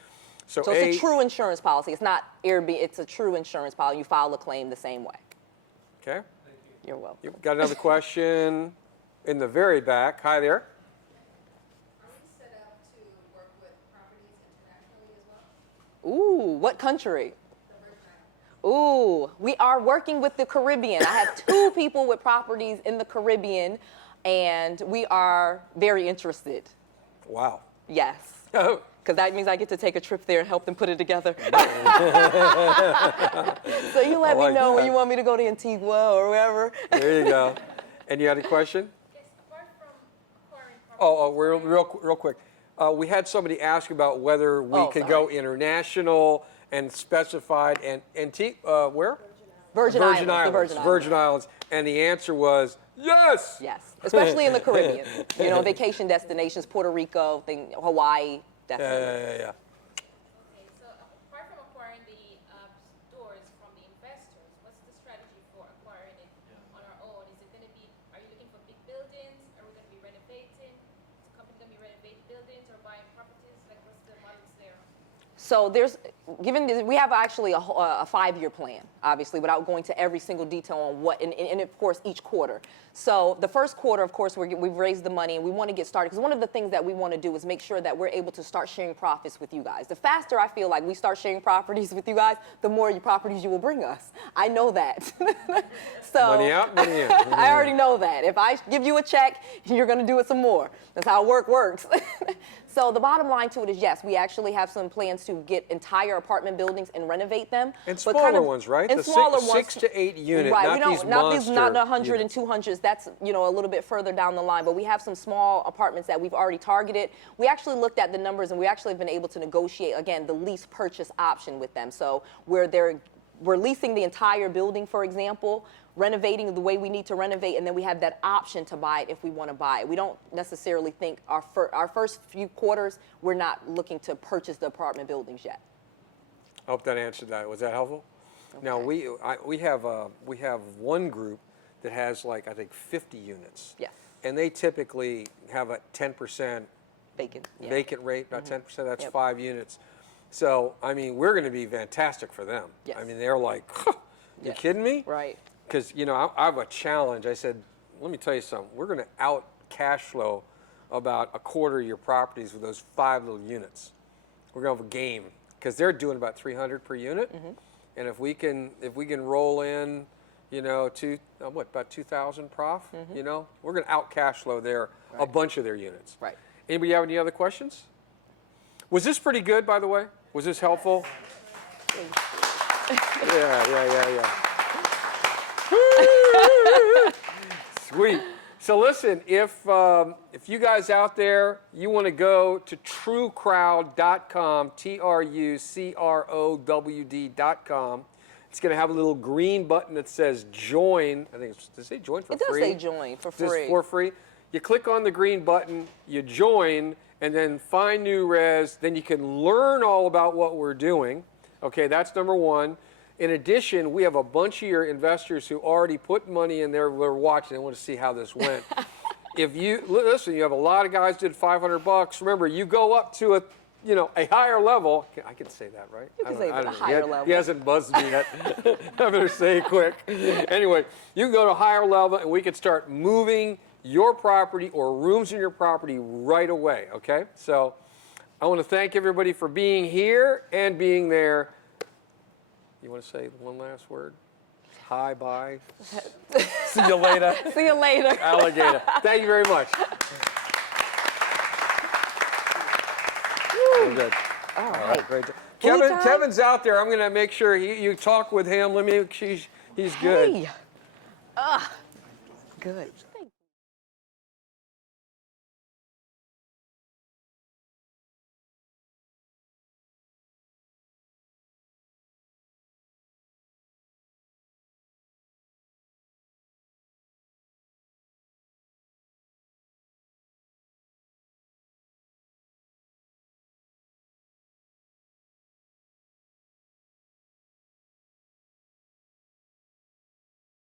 So it's a true insurance policy. It's not Airbnb. It's a true insurance policy. You file a claim the same way. Okay. Thank you. You're welcome. You've got another question in the very back. Hi there. Are we set up to work with properties internationally as well? Ooh, what country? The Virgin Islands. Ooh, we are working with the Caribbean. I have 2 people with properties in the Caribbean, and we are very interested. Wow. Yes. Oh. Because that means I get to take a trip there and help them put it together. So you let me know when you want me to go to Antigua or wherever. There you go. And you had a question? Yes, apart from acquiring properties. Real quick. We had somebody ask about whether we could go international and specified and where? Virgin Islands. The Virgin Islands. And the answer was yes. Yes, especially in the Caribbean. Vacation destinations, Puerto Rico, Hawaii, definitely. Yeah. Okay, so apart from acquiring the stores from the investors, what's the strategy for acquiring it on our own? Is it going to be, are you looking for big buildings? Are we going to be renovating? Is the company going to be renovating buildings or buying properties? Like, what's the models there? So we have actually a 5-year plan, obviously, without going to every single detail on what, and of course, each quarter. So the first quarter, of course, we've raised the money and we want to get started, because one of the things that we want to do is make sure that we're able to start sharing profits with you guys. The faster I feel like we start sharing properties with you guys, the more properties you will bring us. I know that. So Money out, money in. I already know that. If I give you a check, you're going to do it some more. That's how work works. So the bottom line to it is, yes, we actually have some plans to get entire apartment buildings and renovate them. And smaller ones, right? And the smaller ones. 6 to 8 unit, right. not these monster not the 100 units. and 200s. That's, a little bit further down the line. But we have some small apartments that we've already targeted. We actually looked at the numbers, and we actually have been able to negotiate, again, the lease purchase option with them. So we're leasing the entire building, for example, renovating the way we need to renovate, and then we have that option to buy it if we want to buy it. We don't necessarily think our first few quarters, we're not looking to purchase the apartment buildings yet. I hope that answered that. Was that helpful? Okay. Now we have one group that has, like, I think 50 units. Yes. And they typically have a 10% vacant rate, about 10%. That's 5 units. So I mean, we're going to be fantastic for them. Yes. I mean, they're like, you kidding me? Right. Because, I have a challenge. I said, let me tell you something. We're going to out cash flow about a quarter of your properties with those 5 little units. We're going to have a game, because they're doing about 300 per unit. Mm-hmm. And if we can roll in, about 2,000 prof, Mm-hmm. we're going to out cash flow a bunch of their units. Right. Anybody have any other questions? Was this pretty good, by the way? Was this helpful? Yeah. Sweet. So listen, if you guys out there, you want to go to truecrowd.com, TRUCROWD.com. It's going to have a little green button that says join. I think does it say join for free? It does say join for free. Just for free. You click on the green button, you join, and then find Nuurez. Then you can learn all about what we're doing. Okay, that's number one. In addition, we have a bunch of your investors who already put money in there. They're watching. They want to see how this went. If you listen, you have a lot of guys did $500. Remember, you go up to a higher level. I can say that, right? You can say that, a higher level. He hasn't buzzed me yet. I better say it quick. Anyway, you can go to a higher level, and we can start moving your property or rooms in your property right away. Okay? So I want to thank everybody for being here and being there. You want to say one last word? Hi, bye. See you later. See you later. Alligator. Thank you very much. Good. All right. Great. Kevin's out there. I'm going to make sure you talk with him. Let me make sure he's good. Hey. Good.